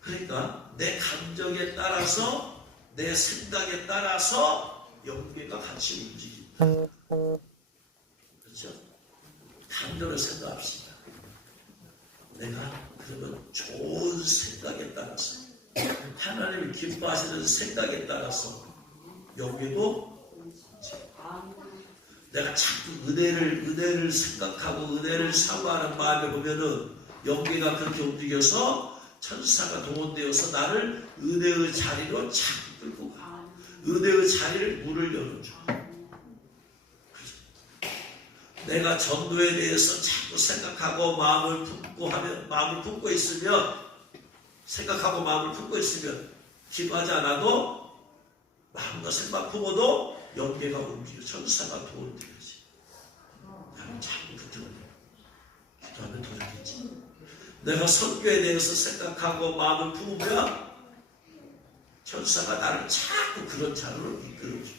그러니까 내 감정에 따라서, 내 생각에 따라서 영계가 같이 움직입니다. 그렇죠? 감정을 생각합시다. 내가 그러면 좋은 생각에 따라서, 하나님을 기뻐하시는 생각에 따라서 영계도 내가 자꾸 은혜를 생각하고 은혜를 사모하는 마음을 보면은 영계가 그렇게 움직여서 천사가 동원되어서 나를 은혜의 자리로 자꾸 끌고 가. 은혜의 자리를 문을 열어줘. 내가 전도에 대해서 자꾸 생각하고 마음을 품고 있으면, 생각하고 마음을 품고 있으면 기도하지 않아도 마음과 생각 품어도 영계가 움직여 천사가 동원되어지. 나는 자꾸 기도하면 더 좋겠지. 내가 선교에 대해서 생각하고 마음을 품으면 천사가 나를 자꾸 그런 자리로 이끌어줘.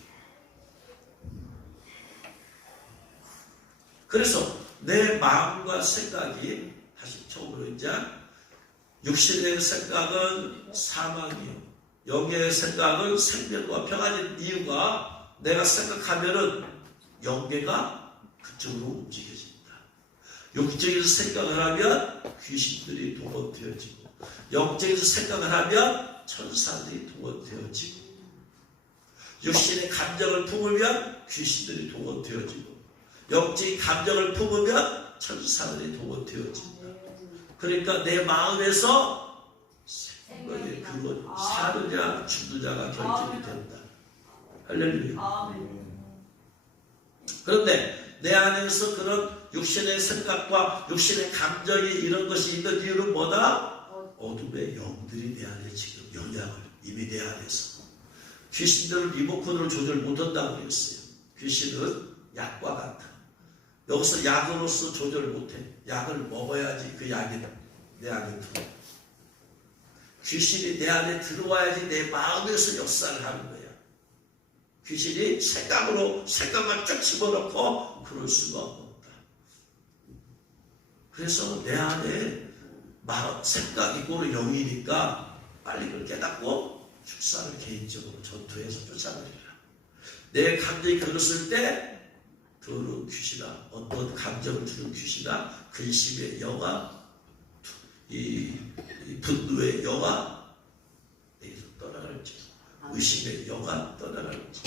그래서 내 마음과 생각이, 다시 처음으로 이제, 육신의 생각은 사망이요, 영의 생각은 생명과 평안인 이유가, 내가 생각하면은 영계가 그쪽으로 움직여집니다. 육적인 생각을 하면 귀신들이 동원되어지고, 영적인 생각을 하면 천사들이 동원되어지고, 육신의 감정을 품으면 귀신들이 동원되어지고, 영적인 감정을 품으면 천사들이 동원되어진다. 그러니까 내 마음에서 그거 사느냐 죽느냐가 결정이 된다. 할렐루야. 그런데 내 안에서 그런 육신의 생각과 육신의 감정이 이런 것이 있는 이유는 뭐다? 어둠의 영들이 내 안에 지금 영향을, 이미 내 안에서. 귀신들은 리모컨을 조절 못한다고 그랬어요. 귀신은 약과 같아. 여기서 약으로서 조절 못해. 약을 먹어야지 그 약이 내 안에 들어와. 귀신이 내 안에 들어와야지 내 마음에서 역사를 하는 거야. 귀신이 생각만 쭉 집어넣고 그럴 수가 없다. 그래서 내 안에 생각이고 영이니까 빨리 그걸 깨닫고 축사를 개인적으로 전투해서 쫓아내리라. 내 감정이 그랬을 때 더러운 귀신아, 어떤 감정을 주는 귀신아, 근심의 영아, 이 분노의 영아 내게서 떠나갈지, 의심의 영아 떠나갈지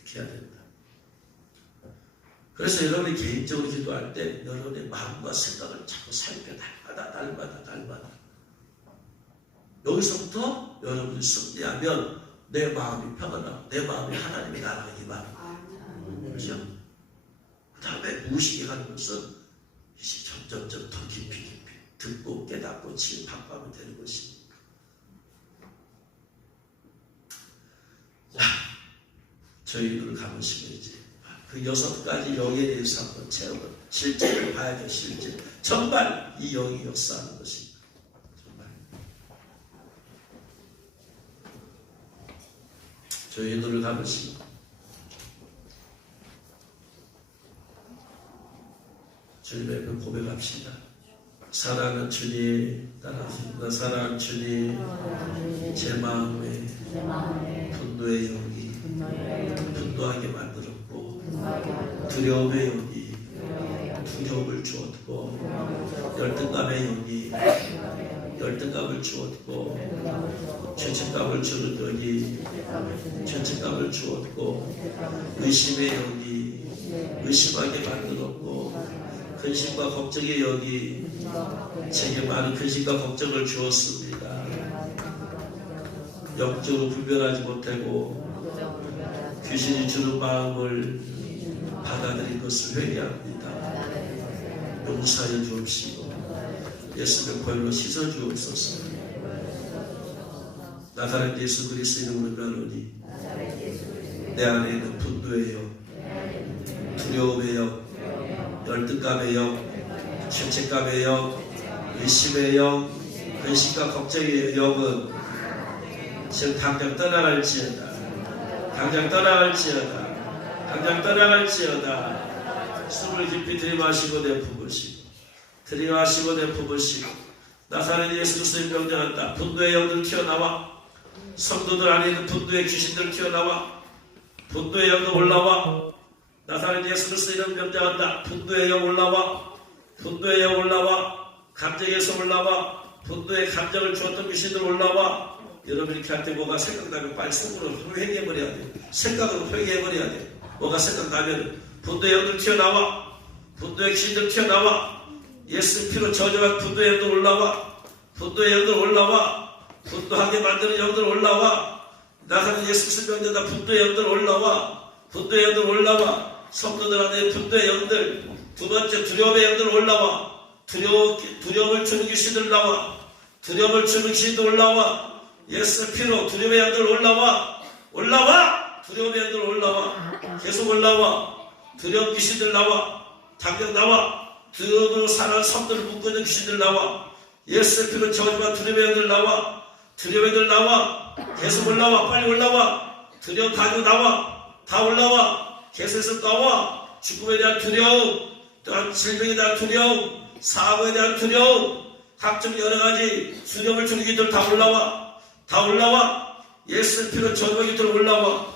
이렇게 해야 된다. 그래서 여러분이 개인적으로 기도할 때 여러분의 마음과 생각을 자꾸 살펴 날마다 여기서부터 여러분이 승리하면 내 마음이 평안하고 내 마음이 하나님의 나라가 임하는, 그렇죠? 그 다음에 무의식에 가는 것은 이제 점점점 더 깊이 듣고 깨닫고 진입하면 되는 것입니다. 자, 저희를 가보시면 이제 그 6가지 영에 대해서 한번 체험을 실제로 봐야 돼. 실제 정말 이 영이 역사하는 것입니다. 정말 저희들을 가보시면 주님의 그 고백합시다. 사랑하는 주님, 따라하십니다. 사랑하는 주님, 제 마음에 분노의 영이 분노하게 만들었고, 두려움의 영이 두려움을 주었고, 열등감의 영이 열등감을 주었고, 죄책감을 주는 영이 죄책감을 주었고, 의심의 영이 의심하게 만들었고, 근심과 걱정의 영이 제게 많은 근심과 걱정을 주었습니다. 영적으로 분별하지 못하고 귀신이 주는 마음을 받아들인 것을 회개합니다. 용서하여 주옵시고 예수의 보혈로 씻어 주옵소서. 나사렛 예수 그리스도 이름으로 명하노니 내 안에 있는 분노의 영, 두려움의 영, 열등감의 영, 죄책감의 영, 의심의 영, 근심과 걱정의 영은 지금 당장 떠나갈지어다. 당장 떠나갈지어다. 당장 떠나갈지어다. 숨을 깊이 들이마시고 내뿜으시고, 들이마시고 내뿜으시고, 나사렛 예수 그리스도의 명령한다. 분노의 영들 튀어나와. 성도들 안에 있는 분노의 귀신들 튀어나와. 분노의 영도 올라와. 나사렛 예수 그리스도 이름 명령한다. 분노의 영 올라와. 분노의 영 올라와. 감정에서 올라와. 분노의 감정을 주었던 귀신들 올라와. 여러분 이렇게 할 때 뭐가 생각나면 빨리 속으로 회개해버려야 돼. 생각으로 회개해버려야 돼. 뭐가 생각나면 분노의 영들 튀어나와. 분노의 귀신들 튀어나와. 예수 피로 저주한 분노의 영들 올라와. 분노의 영들 올라와. 분노하게 만드는 영들 올라와. 나사렛 예수 그리스도 명령한다. 분노의 영들 올라와. 분노의 영들 올라와. 성도들 안에 분노의 영들, 두 번째 두려움의 영들 올라와. 두려움을 주는 귀신들 나와. 두려움을 주는 귀신들 올라와. 예수 피로 두려움의 영들 올라와. 올라와. 두려움의 영들 올라와. 계속 올라와. 두려움 귀신들 나와. 당장 나와. 두려움으로 사는 성도를 묶고 있는 귀신들 나와. 예수 피로 저주와 두려움의 영들 나와. 두려움의 영들 나와. 계속 올라와. 빨리 올라와. 두려움 가지고 나와. 다 올라와. 계속해서 나와. 죽음에 대한 두려움, 또한 질병에 대한 두려움, 사고에 대한 두려움, 각종 여러가지 두려움을 주는 기들 다 올라와. 다 올라와. 예수 피로 저주의 기들 올라와.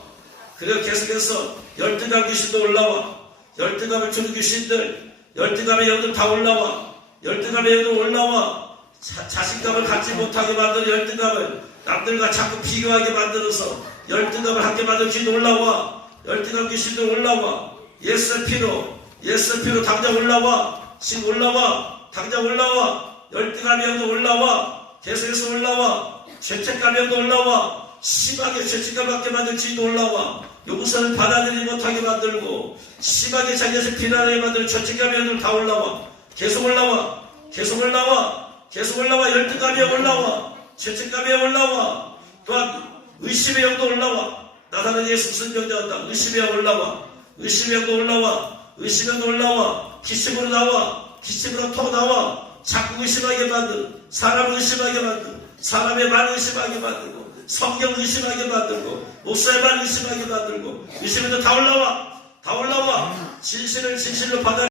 그리고 계속해서 열등감 귀신도 올라와. 열등감을 주는 귀신들, 열등감의 영들 다 올라와. 열등감의 영들 올라와. 자신감을 갖지 못하게 만드는 열등감을 남들과 자꾸 비교하게 만들어서 열등감을 갖게 만드는 귀신도 올라와. 열등감 귀신들 올라와. 예수 피로 당장 올라와. 지금 올라와. 당장 올라와. 열등감의 영도 올라와. 계속해서 올라와. 죄책감의 영도 올라와. 심하게 죄책감 받게 만들 지도 올라와. 용서를 받아들이지 못하게 만들고 심하게 자기에서 비난하게 만들 죄책감의 영들 다 올라와. 계속 올라와. 계속 올라와. 계속 올라와. 열등감의 영 올라와. 죄책감의 영 올라와. 또한 의심의 영도 올라와. 나사렛 예수 무슨 명령한다. 의심의 영 올라와. 의심의 영도 올라와. 의심의 영도 올라와. 기침으로 나와. 기침으로 터 나와. 자꾸 의심하게 만들고 사람을 의심하게 만들고 사람의 말 의심하게 만들고 성경 의심하게 만들고 목사의 말 의심하게 만들고 의심에도 다 올라와. 다 올라와. 진실을 진실로 받아